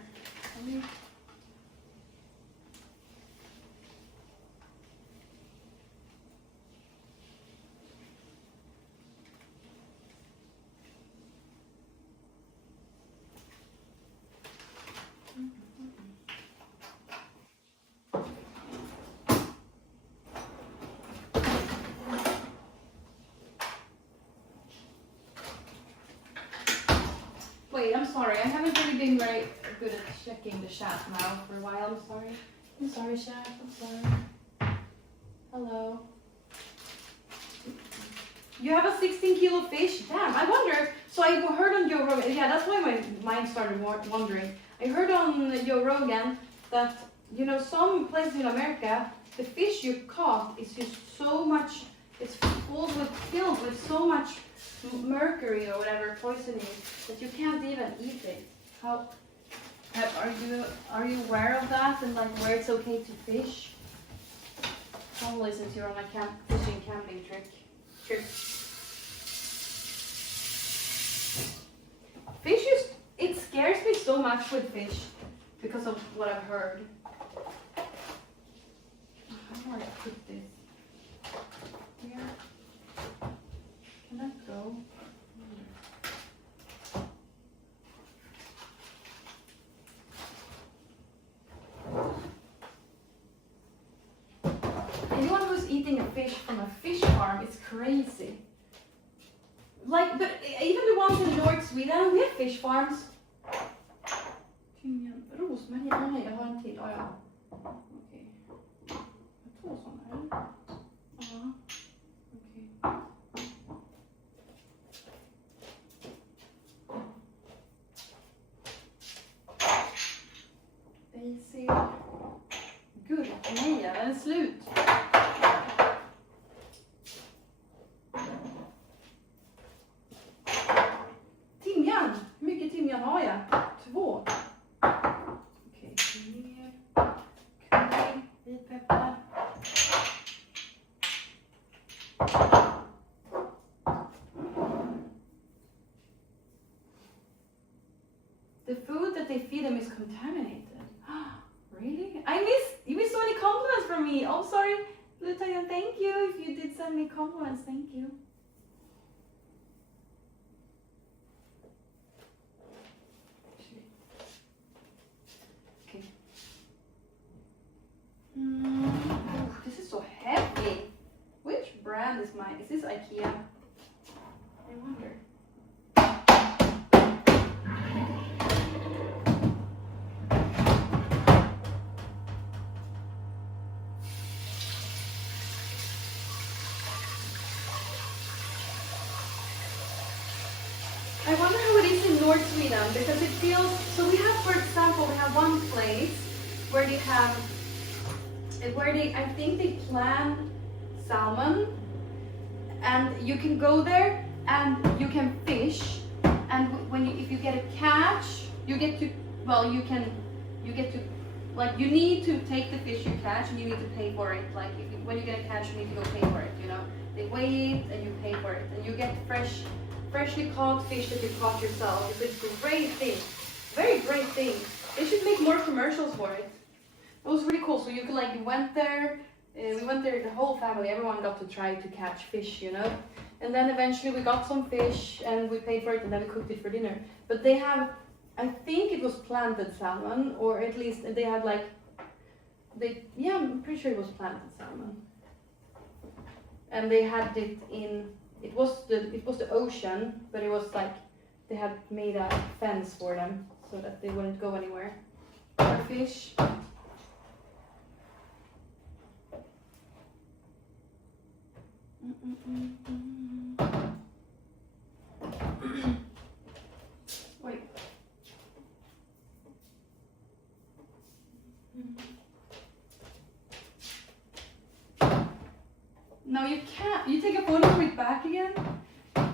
Wait, I'm sorry. I haven't really been very good at checking the chat now for a while. I'm sorry. I'm sorry, chat. I'm sorry. Hello. You have a 16 kilo fish? Damn, I wonder. So I heard on Joe Rogan. Yeah, that's why my mind started wandering. I heard on Joe Rogan that, you know, some places in America, the fish you caught is just so much, it's filled with so much mercury or whatever poisoning that you can't even eat it. How are you aware of that and like where it's okay to fish? Probably since you're on a fishing camping trip. Fish it scares me so much with fish because of what I've heard. How do I put this? Here. Can that go? Anyone who's eating a fish from a fish farm is crazy. Like, but even the ones in North Sweden, we have fish farms. Rosmarin, nej, jag har en till. Ja. Okej. Jag har 2 sådana här. Ja. Basil. Gurkmeja, den är slut. Timjan. Hur mycket timjan har jag? 2. Okej, mer. Curry, vitpeppar. The food that they feed them is contaminated. Really? You missed so many compliments from me. Oh, sorry, Lieutenant. Thank you. If you did send me compliments, thank you. Okay. Oh, this is so heavy. Which brand is mine? Is this IKEA? I wonder. I wonder how it is in North Sweden because it feels, so we have, for example, we have one place where they have where I think they plan salmon, and you can go there and you can fish, and if you get a catch, you get to, well, you get to, like, you need to take the fish you catch and you need to pay for it. Like when you get a catch, you need to go pay for it, you know. They weigh it and you pay for it, and you get freshly caught fish that you caught yourself. It's a great thing, very great thing. They should make more commercials for it. It was really cool. So you could, like, we went there, the whole family, everyone got to try to catch fish, you know. And then eventually we got some fish and we paid for it, and then we cooked it for dinner. But they have, I think it was planted salmon, or at least they had like, yeah, I'm pretty sure it was planted salmon. And they had it in, it was the ocean, but it was like, they had made a fence for them so that they wouldn't go anywhere. Our fish. Wait. No, you can't. You take a photo of it back again?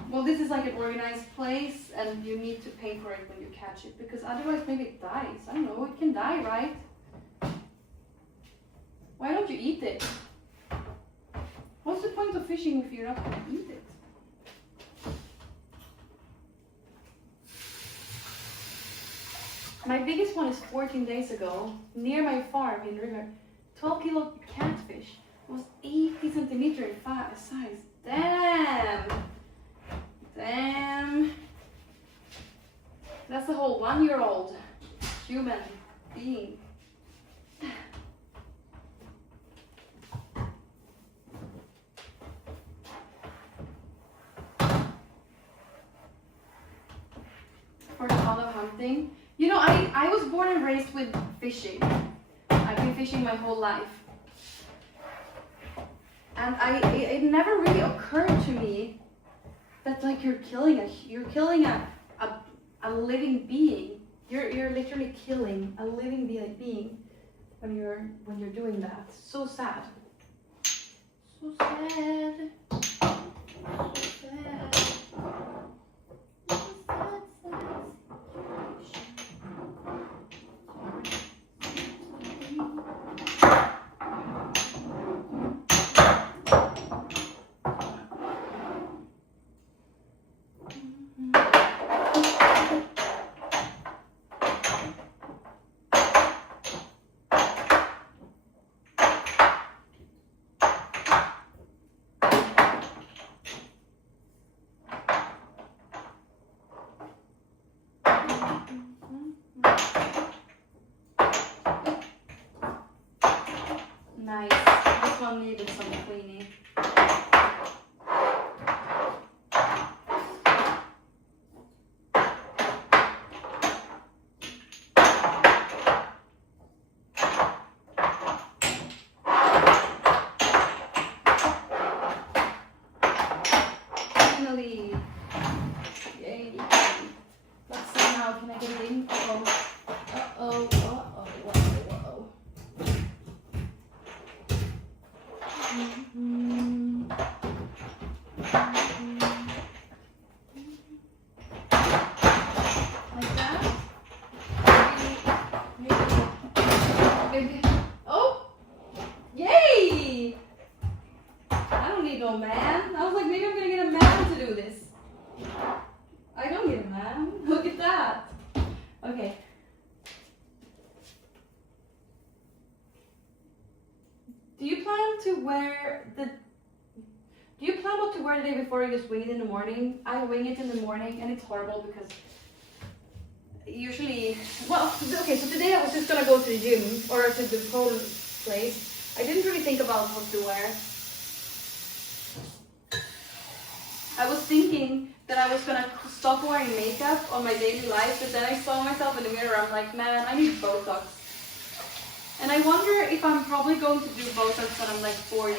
Well, this is like an organized place, and you need to pay for it when you catch it, because otherwise maybe it dies. I don't know, it can die, right? Why don't you eat it? What's the point of fishing if you're not going to eat it? My biggest one is 14 days ago, near my farm in the river. 12 kilo catfish. It was 80 centimeter in size. Damn! Damn! That's a whole 1-year-old human being. For the fun of hunting. You know, I was born and raised with fishing. I've been fishing my whole life. And it never really occurred to me that, like, you're killing a living being. You're literally killing a living being when you're doing that. So sad. So sad. So sad. Nice. This one needed some cleaning. Finally. Yay. Let's see now. Can I get it in? Uh-oh. Whoa. Like that. Maybe. Oh! Yay! I don't need no man. I was like, maybe I'm gonna get a man to do this. I don't need a man. Look at that. Okay. Do you plan what to wear the day before, or you just wing it in the morning? I wing it in the morning, and it's horrible because usually, well, okay, so today I was just gonna go to the gym or to the pole place. I didn't really think about what to wear. I was thinking that I was gonna stop wearing makeup on my daily life, but then I saw myself in the mirror. I'm like, man, I need Botox. And I wonder if I'm probably going to do Botox when I'm like 40.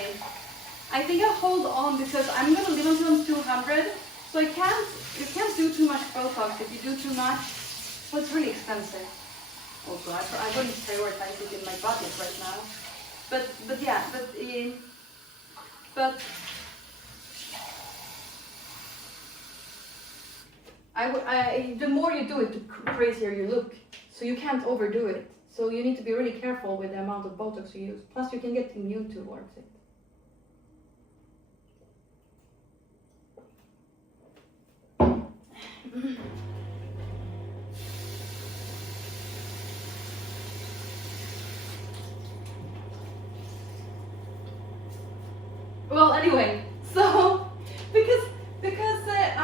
I think I'll hold on because I'm going to live until I'm 200. So you can't do too much Botox. If you do too much, well, it's really expensive. Also, I wouldn't prioritize it in my budget right now. but yeah, but the more you do it, the crazier you look. So you can't overdo it. So you need to be really careful with the amount of Botox you use. Plus you can get immune towards it. Well, anyway, so because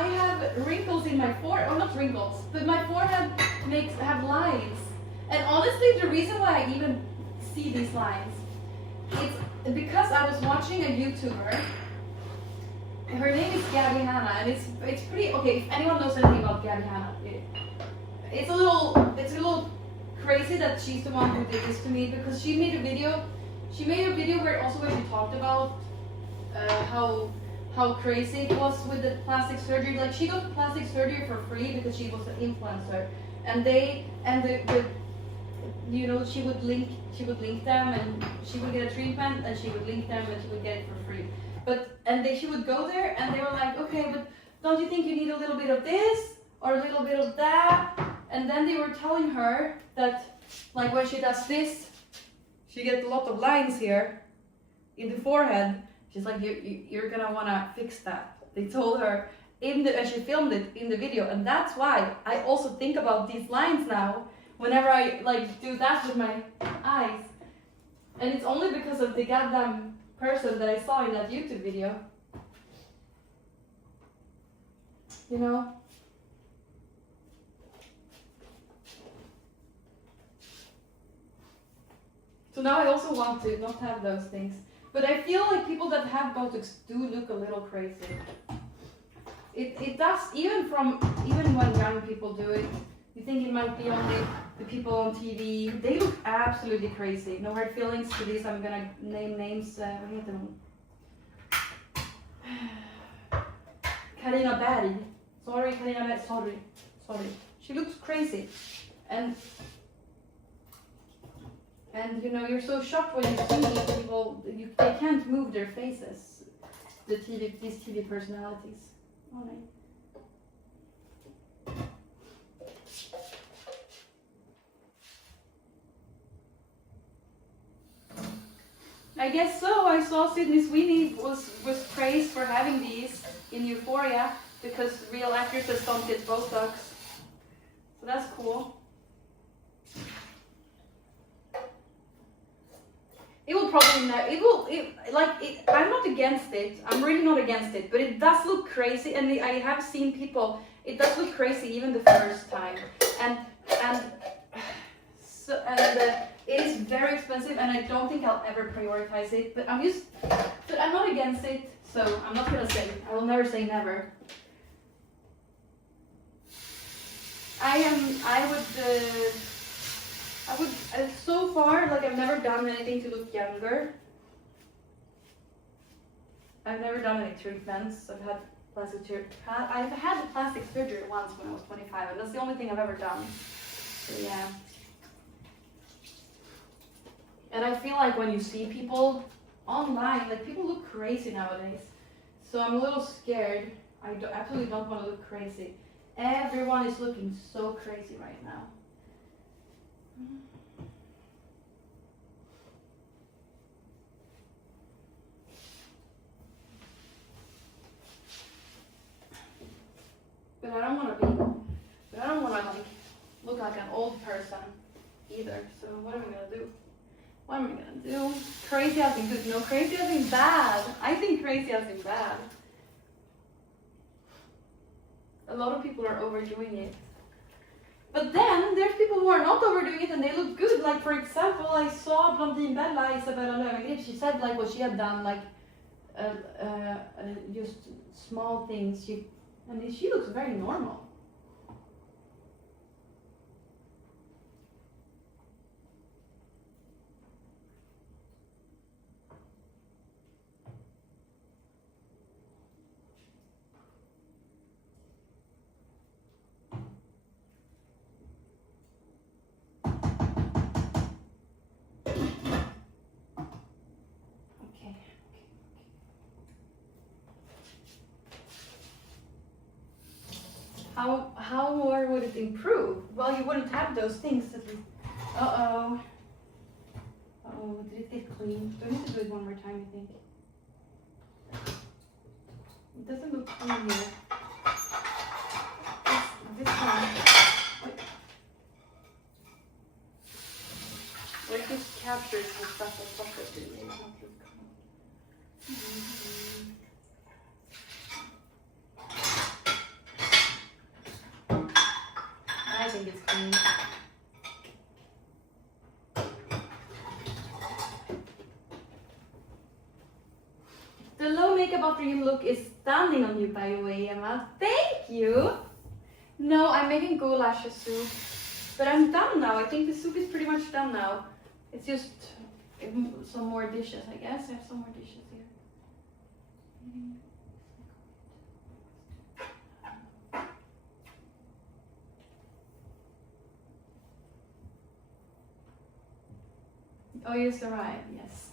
I have wrinkles in my forehead, or not wrinkles, but my forehead have lines. And honestly, the reason why I even see these lines, it's because I was watching a YouTuber. Her name is Gabby Hanna, and it's pretty okay. If anyone knows anything about Gabby Hanna, it's a little crazy that she's the one who did this to me, because she made a video. She made a video where she talked about how crazy it was with the plastic surgery. Like, she got plastic surgery for free because she was an influencer, and the she would link them, and she would get a treatment, and she would link them, and she would get it for free. She would go there, and they were like, okay, but don't you think you need a little bit of this or a little bit of that? And then they were telling her that, like, when she does this, she gets a lot of lines here in the forehead. She's like, you're gonna wanna fix that. They told her and she filmed it in the video, and that's why I also think about these lines now whenever I like do that with my eyes. And it's only because of the goddamn person that I saw in that YouTube video. You know? So now I also want to not have those things. But I feel like people that have Botox do look a little crazy. It does, even when young people do it. You think it might be only the people on TV. They look absolutely crazy. No hard feelings to this. I'm gonna name names. Vad heter hon? Carina Berg. Sorry, Carina Berg. Sorry. She looks crazy. And you're so shocked when you see people. They can't move their faces. These TV personalities. Oh, no. I guess so. I saw Sydney Sweeney was praised for having these in Euphoria because real actresses don't get Botox. So that's cool. It will probably not. I'm not against it. I'm really not against it. But it does look crazy, and I have seen people. It does look crazy even the first time, and it is very expensive, and I don't think I'll ever prioritize it. But I'm not against it, so I'm not gonna say. I will never say never. So far, like, I've never done anything to look younger. I've never done any treatments. I've had plastic surgery once when I was 25, and that's the only thing I've ever done. So yeah. And I feel like when you see people online, like, people look crazy nowadays. So I'm a little scared. I absolutely don't want to look crazy. Everyone is looking so crazy right now. But I don't want to like look like an old person either. So what am I gonna do? What am I gonna do? Crazy has been good. No, crazy has been bad. I think crazy has been bad. A lot of people are overdoing it. But then there's people who are not overdoing it and they look good. Like, for example, I saw Blondine Bella, Isabella Löwengrip. She said like what she had done, like just small things. She looks very normal. how more would it improve? Well, you wouldn't have those things at least. Uh-oh. Uh-oh, did it get clean? Do I need to do it one more time, I think? It doesn't look clean here. This one. Like this captures the stuff that's supposed to be. I think it's clean. The low makeup after you look is stunning on you, by the way, Emma. Thank you! No, I'm making goulash soup. But I'm done now. I think the soup is pretty much done now. It's just some more dishes, I guess. I have some more dishes here. Oh, you just arrived, yes.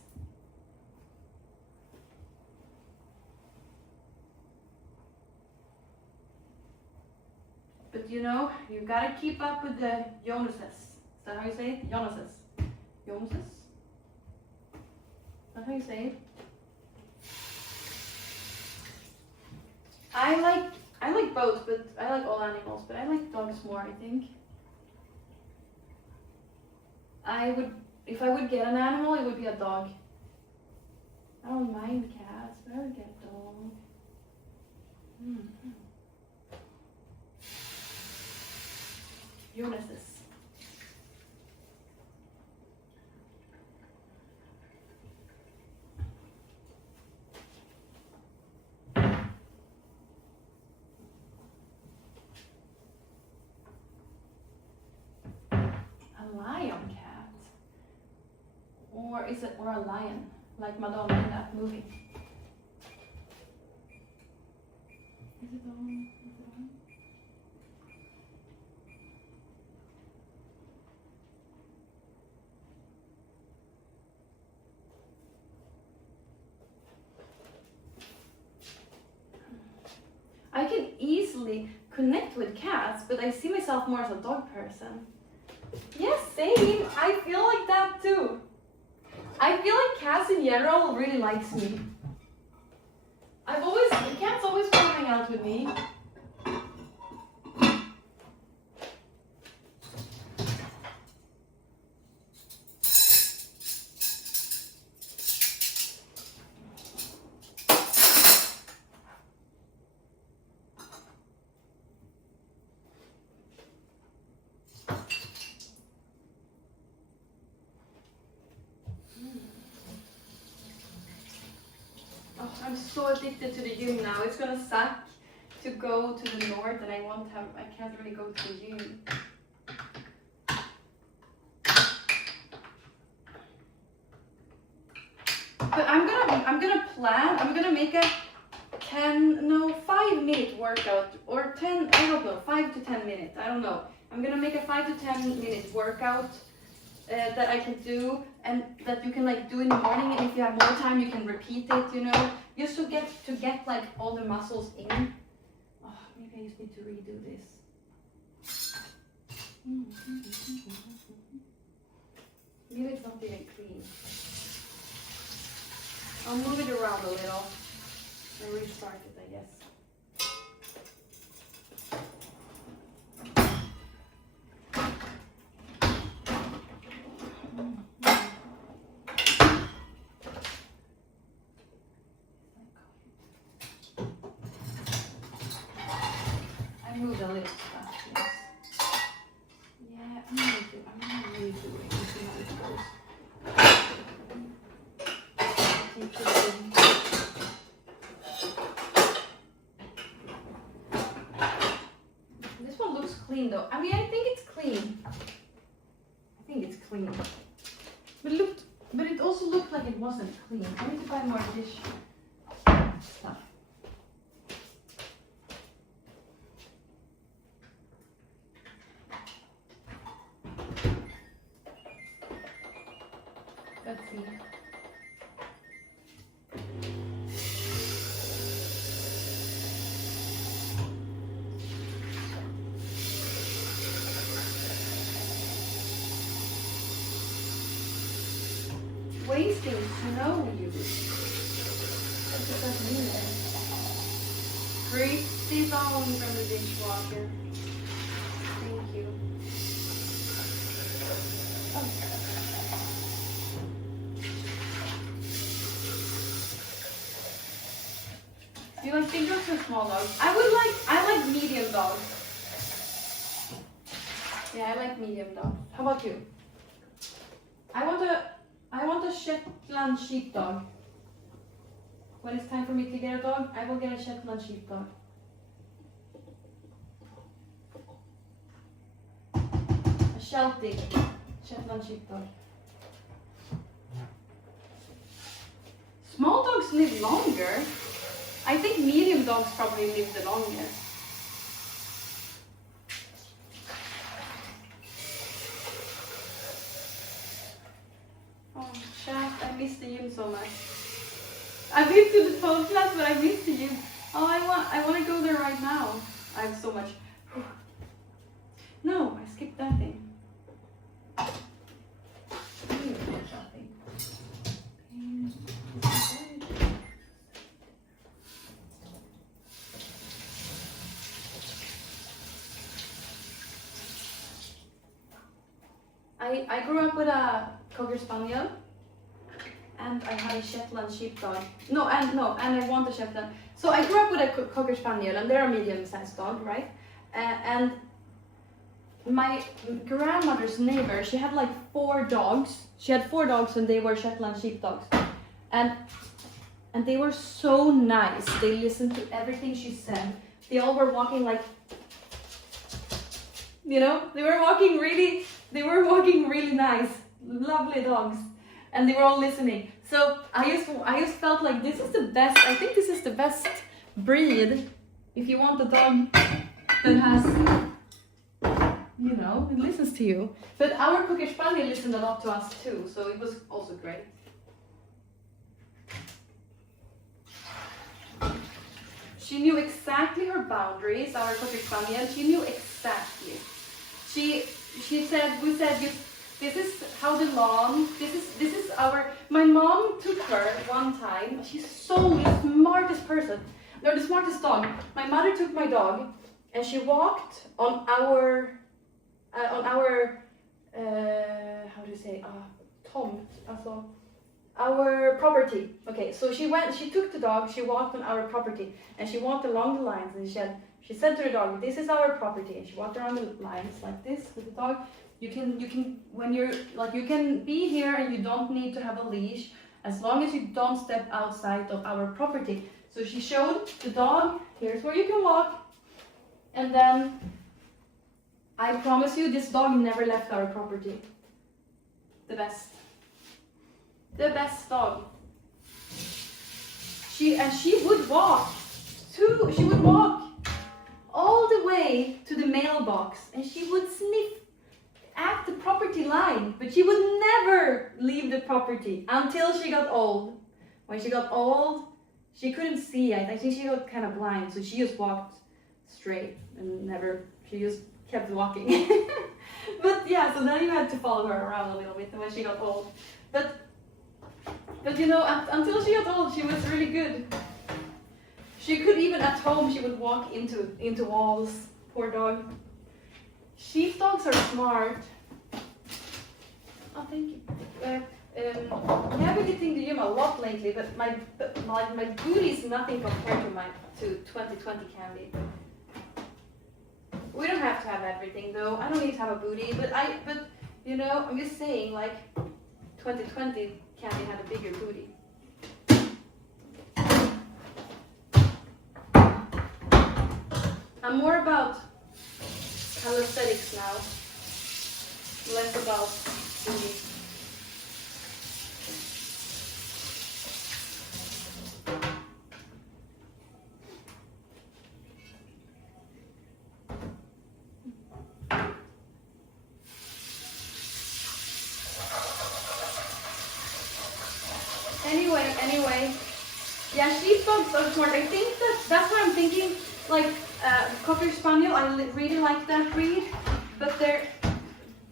But you know, you gotta keep up with the Jonases. Is that how you say it? Jonases. Jonases? Is that how you say it? I like both, but I like all animals, but I like dogs more, I think. If I would get an animal, it would be a dog. I don't mind cats, but I would get a dog. Jonases. Or a lion, like Madonna in that movie. Is it on? Is it on? I can easily connect with cats, but I see myself more as a dog person. Yes, same. I feel like that too. I feel like cats in general really likes me. Cats always want to hang out with me. I'm so addicted to the gym now. It's gonna suck to go to the north, and I can't really go to the gym. But I'm gonna make a 5-minute workout, or 10, I don't know, 5 to 10 minutes, I don't know. I'm gonna make a 5 to 10 minute workout that I can do, and that you can like do in the morning, and if you have more time you can repeat it, you know, just to get like all the muscles in. Oh, maybe I just need to redo this. Maybe it's not even clean. I'll move it around a little and restart it, I guess. I moved a little stuff, yes. Yeah, I'm gonna really do it and see how it goes. This one looks clean though. I mean, I think it's clean. I think it's clean. But it also looked like it wasn't clean. I need to buy more dish stuff. Let's see. waste things. No, you. What does that mean then? Pretty long from the dishwasher. Thank you. Oh. Do you like big dogs or small dogs? I like medium dogs. Yeah, I like medium dogs. How about you? I want a Shetland sheepdog. When it's time for me to get a dog, I will get a Shetland sheepdog. A Sheltie Shetland sheepdog. Small dogs live longer. I think medium dogs probably live the longest. Oh, chat, I miss the gym so much. I've been to the phone class, but I miss the gym. Oh, I want to go there right now. I have so much. No, I skipped that thing. I grew up with a Cocker Spaniel, and I had a Shetland sheepdog. And I want a Shetland. So I grew up with a Cocker Spaniel, and they're a medium-sized dog, right? And my grandmother's neighbor, she had like 4 dogs. She had 4 dogs, and they were Shetland sheepdogs. And they were so nice. They listened to everything she said. They all were walking like, you know, they were walking really nice, lovely dogs, and they were all listening. So I just felt like this is the best. I think this is the best breed if you want a dog that has, you know, it listens to you. But our Cocker Spaniel listened a lot to us too, so it was also great. She knew exactly her boundaries. Our Cocker Spaniel, she knew exactly. We said, this is how the lawn, this is our, my mom took her one time, she's so the smartest person, no, the smartest dog. My mother took my dog, and she walked on our, how do you say, tomt, also, our property. Okay, so she took the dog, she walked on our property, and she walked along the lines, and she said to the dog, this is our property, and she walked around the lines like this with the dog. You can when you're like, you can be here and you don't need to have a leash as long as you don't step outside of our property. So she showed the dog, here's where you can walk, and then I promise you this dog never left our property. The best dog. She would walk all the way to the mailbox, and she would sniff at the property line, but she would never leave the property until she got old. When she got old, she couldn't see. I think she got kind of blind, so she just walked straight and she just kept walking. But yeah, so then you had to follow her around a little bit when she got old. But you know, until she got old, she was really good. She could even at home, she would walk into walls. Poor dog. Sheepdogs are smart. Oh, thank you. I have been hitting the gym a lot lately, but my booty is nothing compared to 2020 Candy. We don't have to have everything though. I don't need to have a booty, but you know, I'm just saying, like, 2020 Candy had a bigger booty. I'm more about calisthenics now, less about booty. Anyway, yeah, sheepdogs are smart. I think that's what I'm thinking. Like Cocker Spaniel, I really like that breed, but they're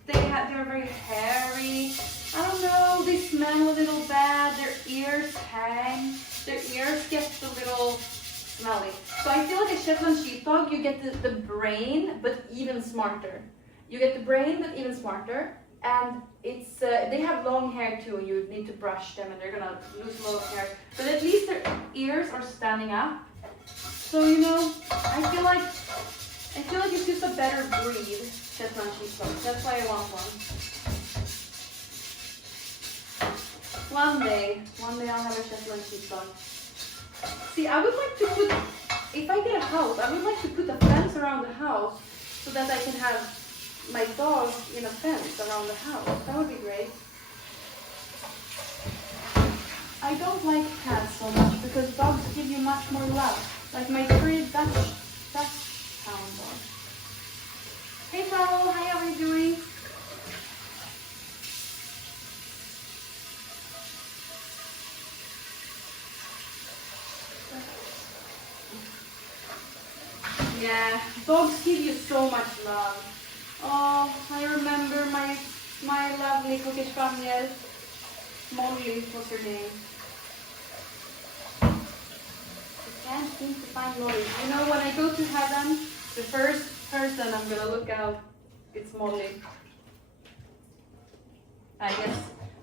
very hairy. I don't know, they smell a little bad, their ears hang, their ears get a little smelly. So I feel like a Shetland sheepdog, you get the brain, but even smarter. You get the brain, but even smarter. And it's they have long hair too, and you need to brush them, and they're gonna lose a lot of hair. But at least their ears are standing up. So you know, I feel like it's just a better breed, Shetland sheepdog. That's why I want one. One day I'll have a Shetland sheepdog. See, I would like to put, if I get a house, I would like to put a fence around the house so that I can have my dog in a fence around the house. That would be great. I don't like cats so much because dogs give you much more love. Like my three Dutch town dog. Hey Paolo, hi, how are you doing? Yeah, dogs give you so much love. Oh, I remember my lovely Cocker Spaniel. Molly was her name. I can't seem to find Molly. You know, when I go to heaven, the first person I'm gonna look out, it's Molly. I guess.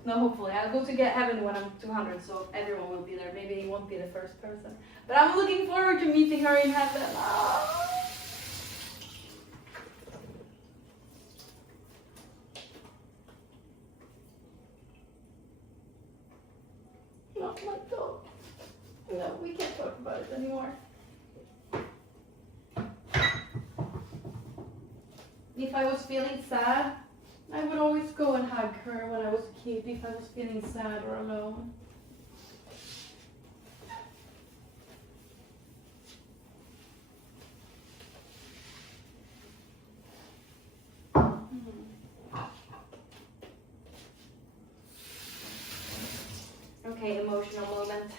No, hopefully. I'll go to get heaven when I'm 200, so everyone will be there. Maybe he won't be the first person. But I'm looking forward to meeting her in heaven. Oh. Not my dog. No, we can't talk about it anymore. If I was feeling sad, I would always go and hug her when I was a kid if I was feeling sad or alone. Okay, emotional moment.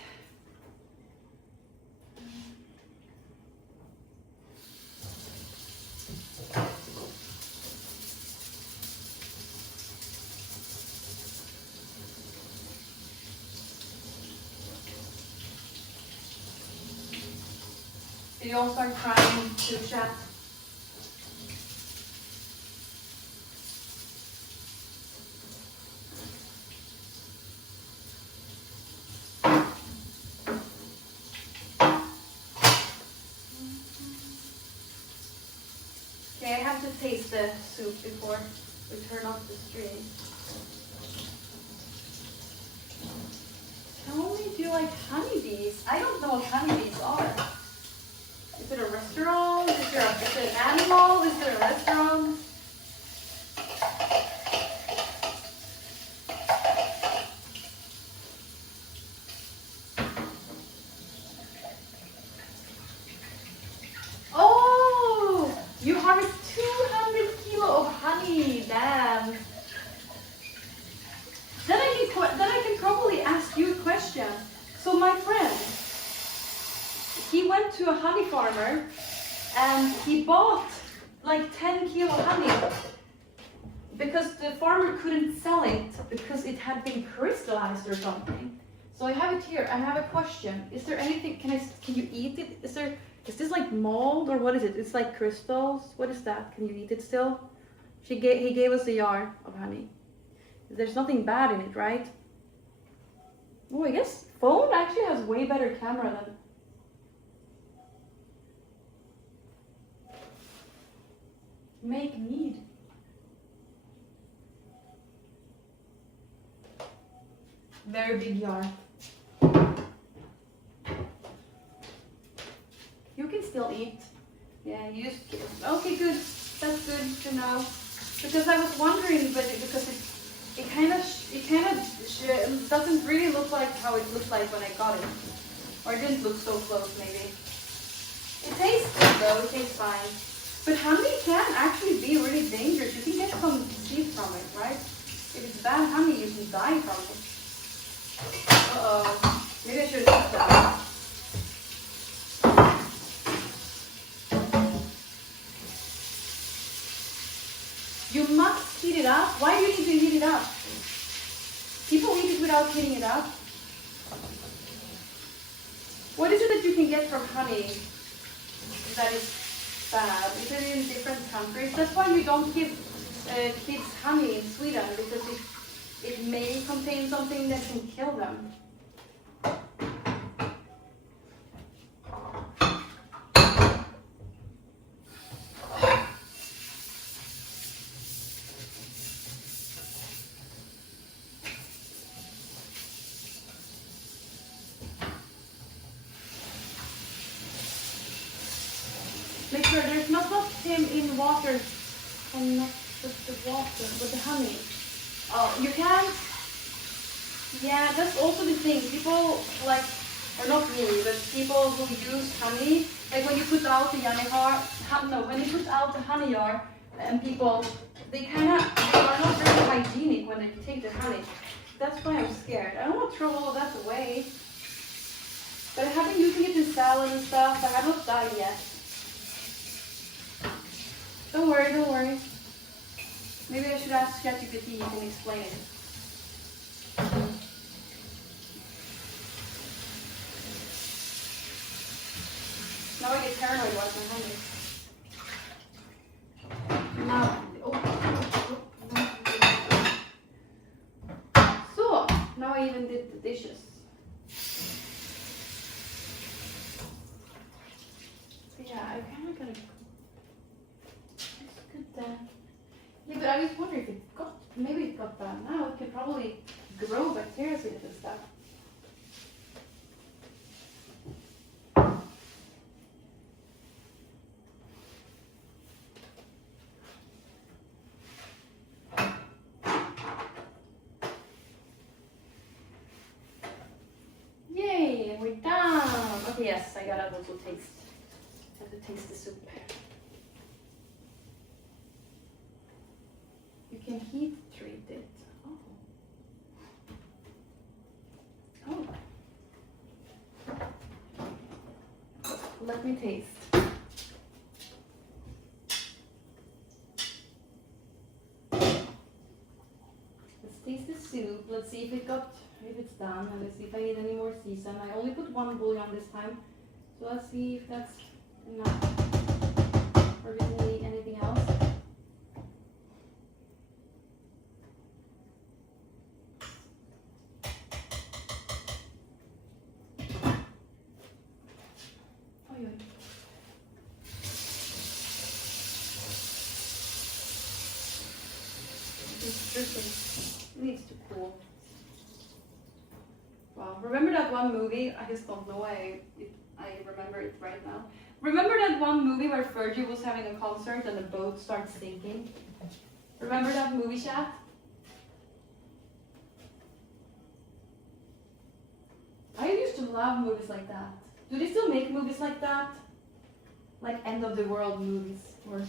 Did you all start crying too, chat? Okay, I have to taste the soup before we turn off the stream. Tell me, do you like honeybees? I don't know what honeybees are. Is it a restaurant? Is it an animal? Is it a restaurant? Oh, you harvest 200 kilo of honey. Damn. Then I can probably ask you a question. So my friend, he went to a honey farmer and he bought like 10 kilo honey because the farmer couldn't sell it because it had been crystallized or something. So I have it here. I have a question. Is there anything, can you eat it? Is this like mold or what is it? It's like crystals. What is that? Can you eat it still? He gave us a jar of honey. There's nothing bad in it, right? Oh, I guess phone actually has way better camera than. Make mead. Very big jar. You can still eat. Yeah, you just. Okay, good. That's good to know. Because I was wondering, but because it kind of doesn't really look like how it looked like when I got it, or it didn't look so close. Maybe it tastes good though. It tastes fine. But honey can actually be really dangerous. You can get some disease from it, right? If it's bad honey, you can die from it. Uh-oh. Maybe I should have that. You must heat it up. Why do you need to heat it up? without heating it up. What is it that you can get from honey that is bad? Is it in different countries? That's why you don't give kids honey in Sweden, because it may contain something that can kill them. Make sure there's not him in water, and not just the water, but the honey. Oh, you can. Yeah, that's also the thing. People like, or not me, but people who use honey, like when you put out the when you put out the honey jar, and people, they are not very hygienic when they take the honey. That's why I'm scared. I don't want to throw all of that away. But I have been using it in salad and stuff. I have not died yet. Don't worry, don't worry. Maybe I should ask ChatGPT and explain it. Now I get paranoid about my honey. Now, so, now I even did the dishes. So yeah, I kind of gotta. Yeah, but I was wondering if maybe it got bad now. It can probably grow bacteria in it and stuff. Yay, we're done. Okay, yes, I gotta also taste. I have to taste the soup. You can heat treat it. Oh. Let me taste. Let's taste the soup. Let's see if it's done, and let's see if I need any more season. I only put one bouillon this time, so let's see if that's enough. Or do we need anything else? It's dripping. It needs to cool. Wow. Remember that one movie? I just don't know why I remember it right now. Remember that one movie where Fergie was having a concert and the boat starts sinking? Remember that movie, chat? I used to love movies like that. Do they still make movies like that? Like end of the world movies? Or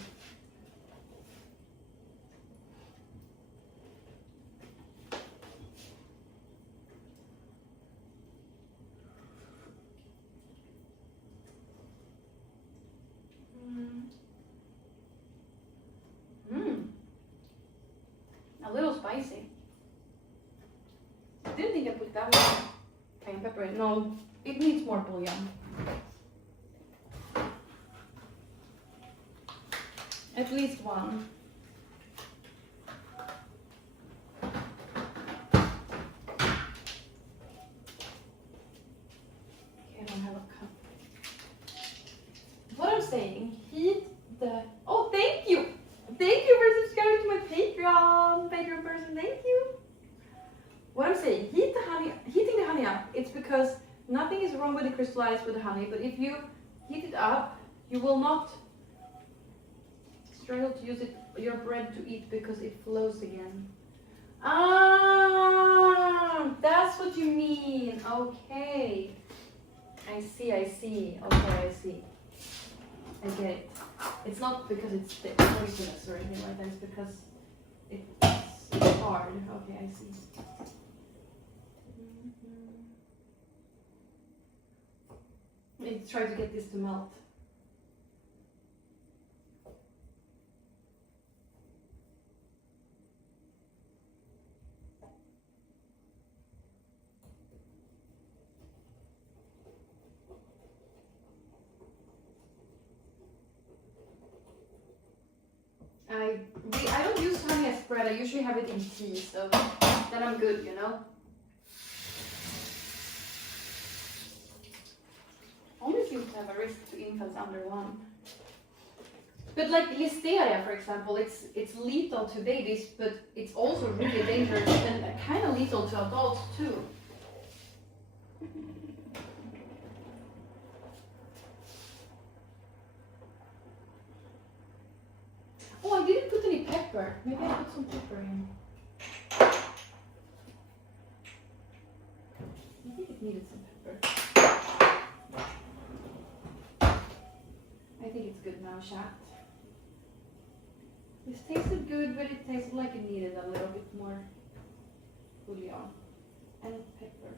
a little spicy. I didn't think I put that much cayenne pepper in. No, it needs more bouillon. At least one. Okay, I don't have a cup. What I'm saying, heat the... Oh, thank you! Thank you for subscribing to my Patreon person, thank you! What I'm saying, heating the honey up, it's because nothing is wrong with the crystallized with the honey, but if you heat it up, you will not struggle to use your bread to eat because it flows again. Ah, that's what you mean. Okay. I see. Okay, I see. I get it. It's not because it's poisonous or anything like that. It's because it's hard. Okay, I see. Let's try to get this to melt. I don't use honey as spread. I usually have it in tea, so then I'm good, you know. Only seems to have a risk to infants under 1. But like listeria, for example, it's lethal to babies, but it's also really dangerous and kind of lethal to adults too. Oh, I didn't put any pepper. Maybe I put some pepper in. I think it needed some pepper. I think it's good now, chat. This tasted good, but it tasted like it needed a little bit more bouillon and pepper.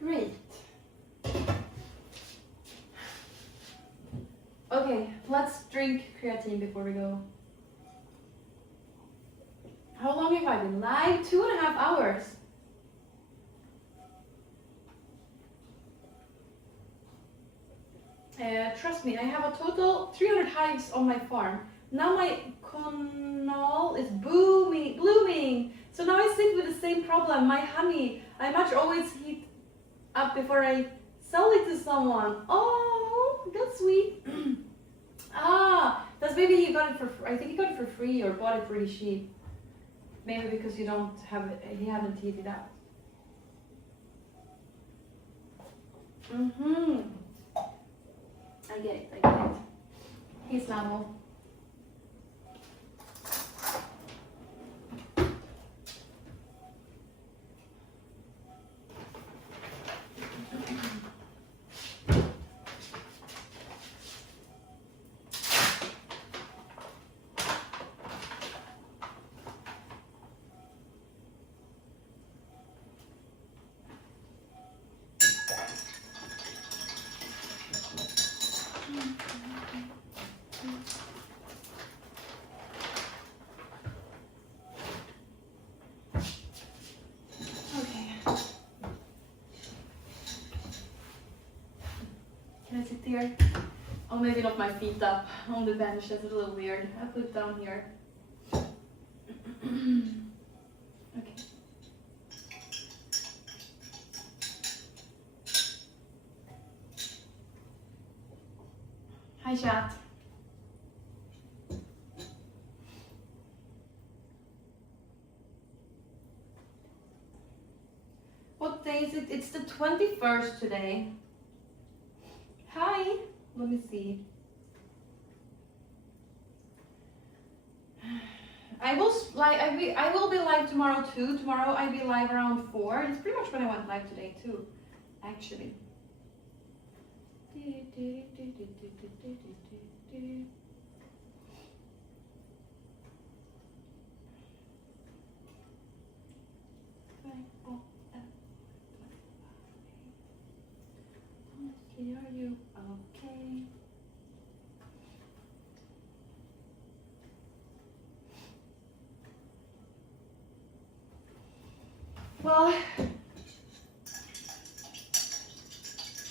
Great. Okay, let's drink creatine before we go. How long have I been live? 2.5 hours. Trust me, I have a total 300 hives on my farm. Now my canal is blooming. So now I sit with the same problem. My honey, I much always heat up before I sell it to someone. Oh, that's sweet. That's maybe he got it for. I think he got it for free or bought it really cheap. Maybe because you don't have it. He hadn't heated up. I get it. He's normal. Can I sit here? Oh, maybe not my feet up on the bench. That's a little weird. I'll put it down here. Okay. Hi, chat. What day is it? It's the 21st today. Hi. Let me see. I will be live tomorrow too. Tomorrow I'll be live around 4. It's pretty much when I went live today too, actually. Are you okay? Well,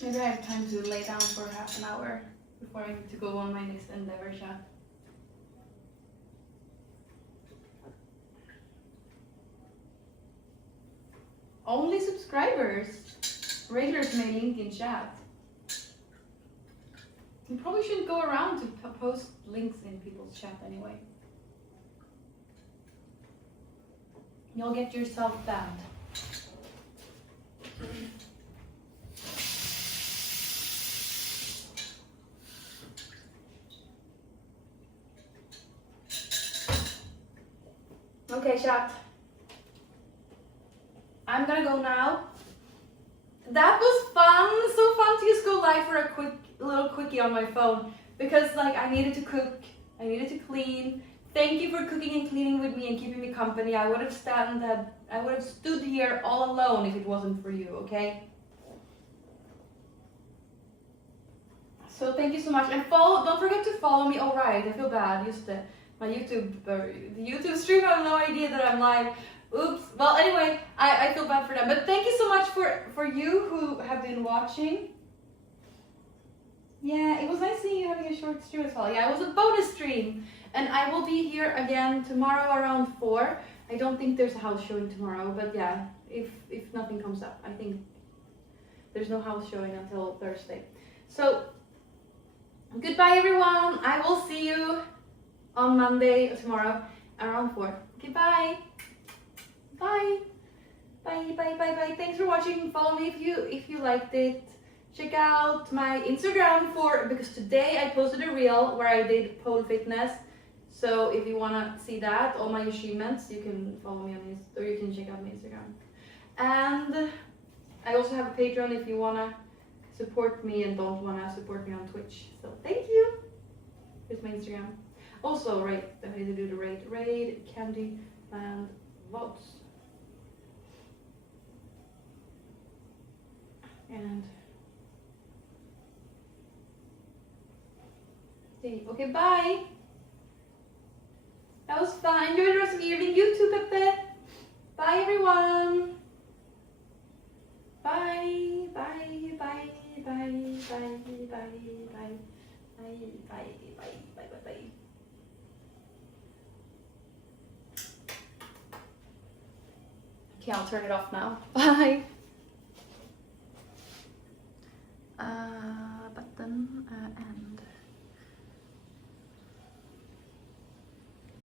maybe I have time to lay down for half an hour before I need to go on my next endeavor, chat. Only subscribers. Regulars may link in chat. You probably shouldn't go around to post links in people's chat anyway. You'll get yourself banned. Okay, chat. I'm gonna go now. That was fun. So fun to just go live for a little quickie on my phone because like I needed to cook, I needed to clean. Thank you for cooking and cleaning with me and keeping me company. I would have stood here all alone if it wasn't for you, okay? So thank you so much and don't forget to follow me. All right, I feel bad. Just my YouTube stream. I have no idea that I'm live. Oops. Well, anyway, I feel bad for them. But thank you so much for you who have been watching. Yeah, it was nice seeing you having a short stream as well. Yeah, it was a bonus stream. And I will be here again tomorrow around 4. I don't think there's a house showing tomorrow, but yeah, if nothing comes up, I think there's no house showing until Thursday. So, goodbye everyone. I will see you on Monday tomorrow around 4. Goodbye. Bye. Bye, bye, bye, bye. Thanks for watching. Follow me if you liked it. Check out my Instagram because today I posted a reel where I did pole fitness. So if you wanna see that, all my achievements, you can follow me on or you can check out my Instagram. And I also have a Patreon if you wanna support me and don't wanna support me on Twitch. So thank you. Here's my Instagram. Also, I need to do the raid Kandyland Vods. And see. Okay, bye. That was fun. Enjoy the rest of your evening. You too, Pepe. Bye, everyone. Bye, bye, bye, bye, bye, bye, bye, bye, bye, bye, bye. Okay, I'll turn it off now. Bye. Button and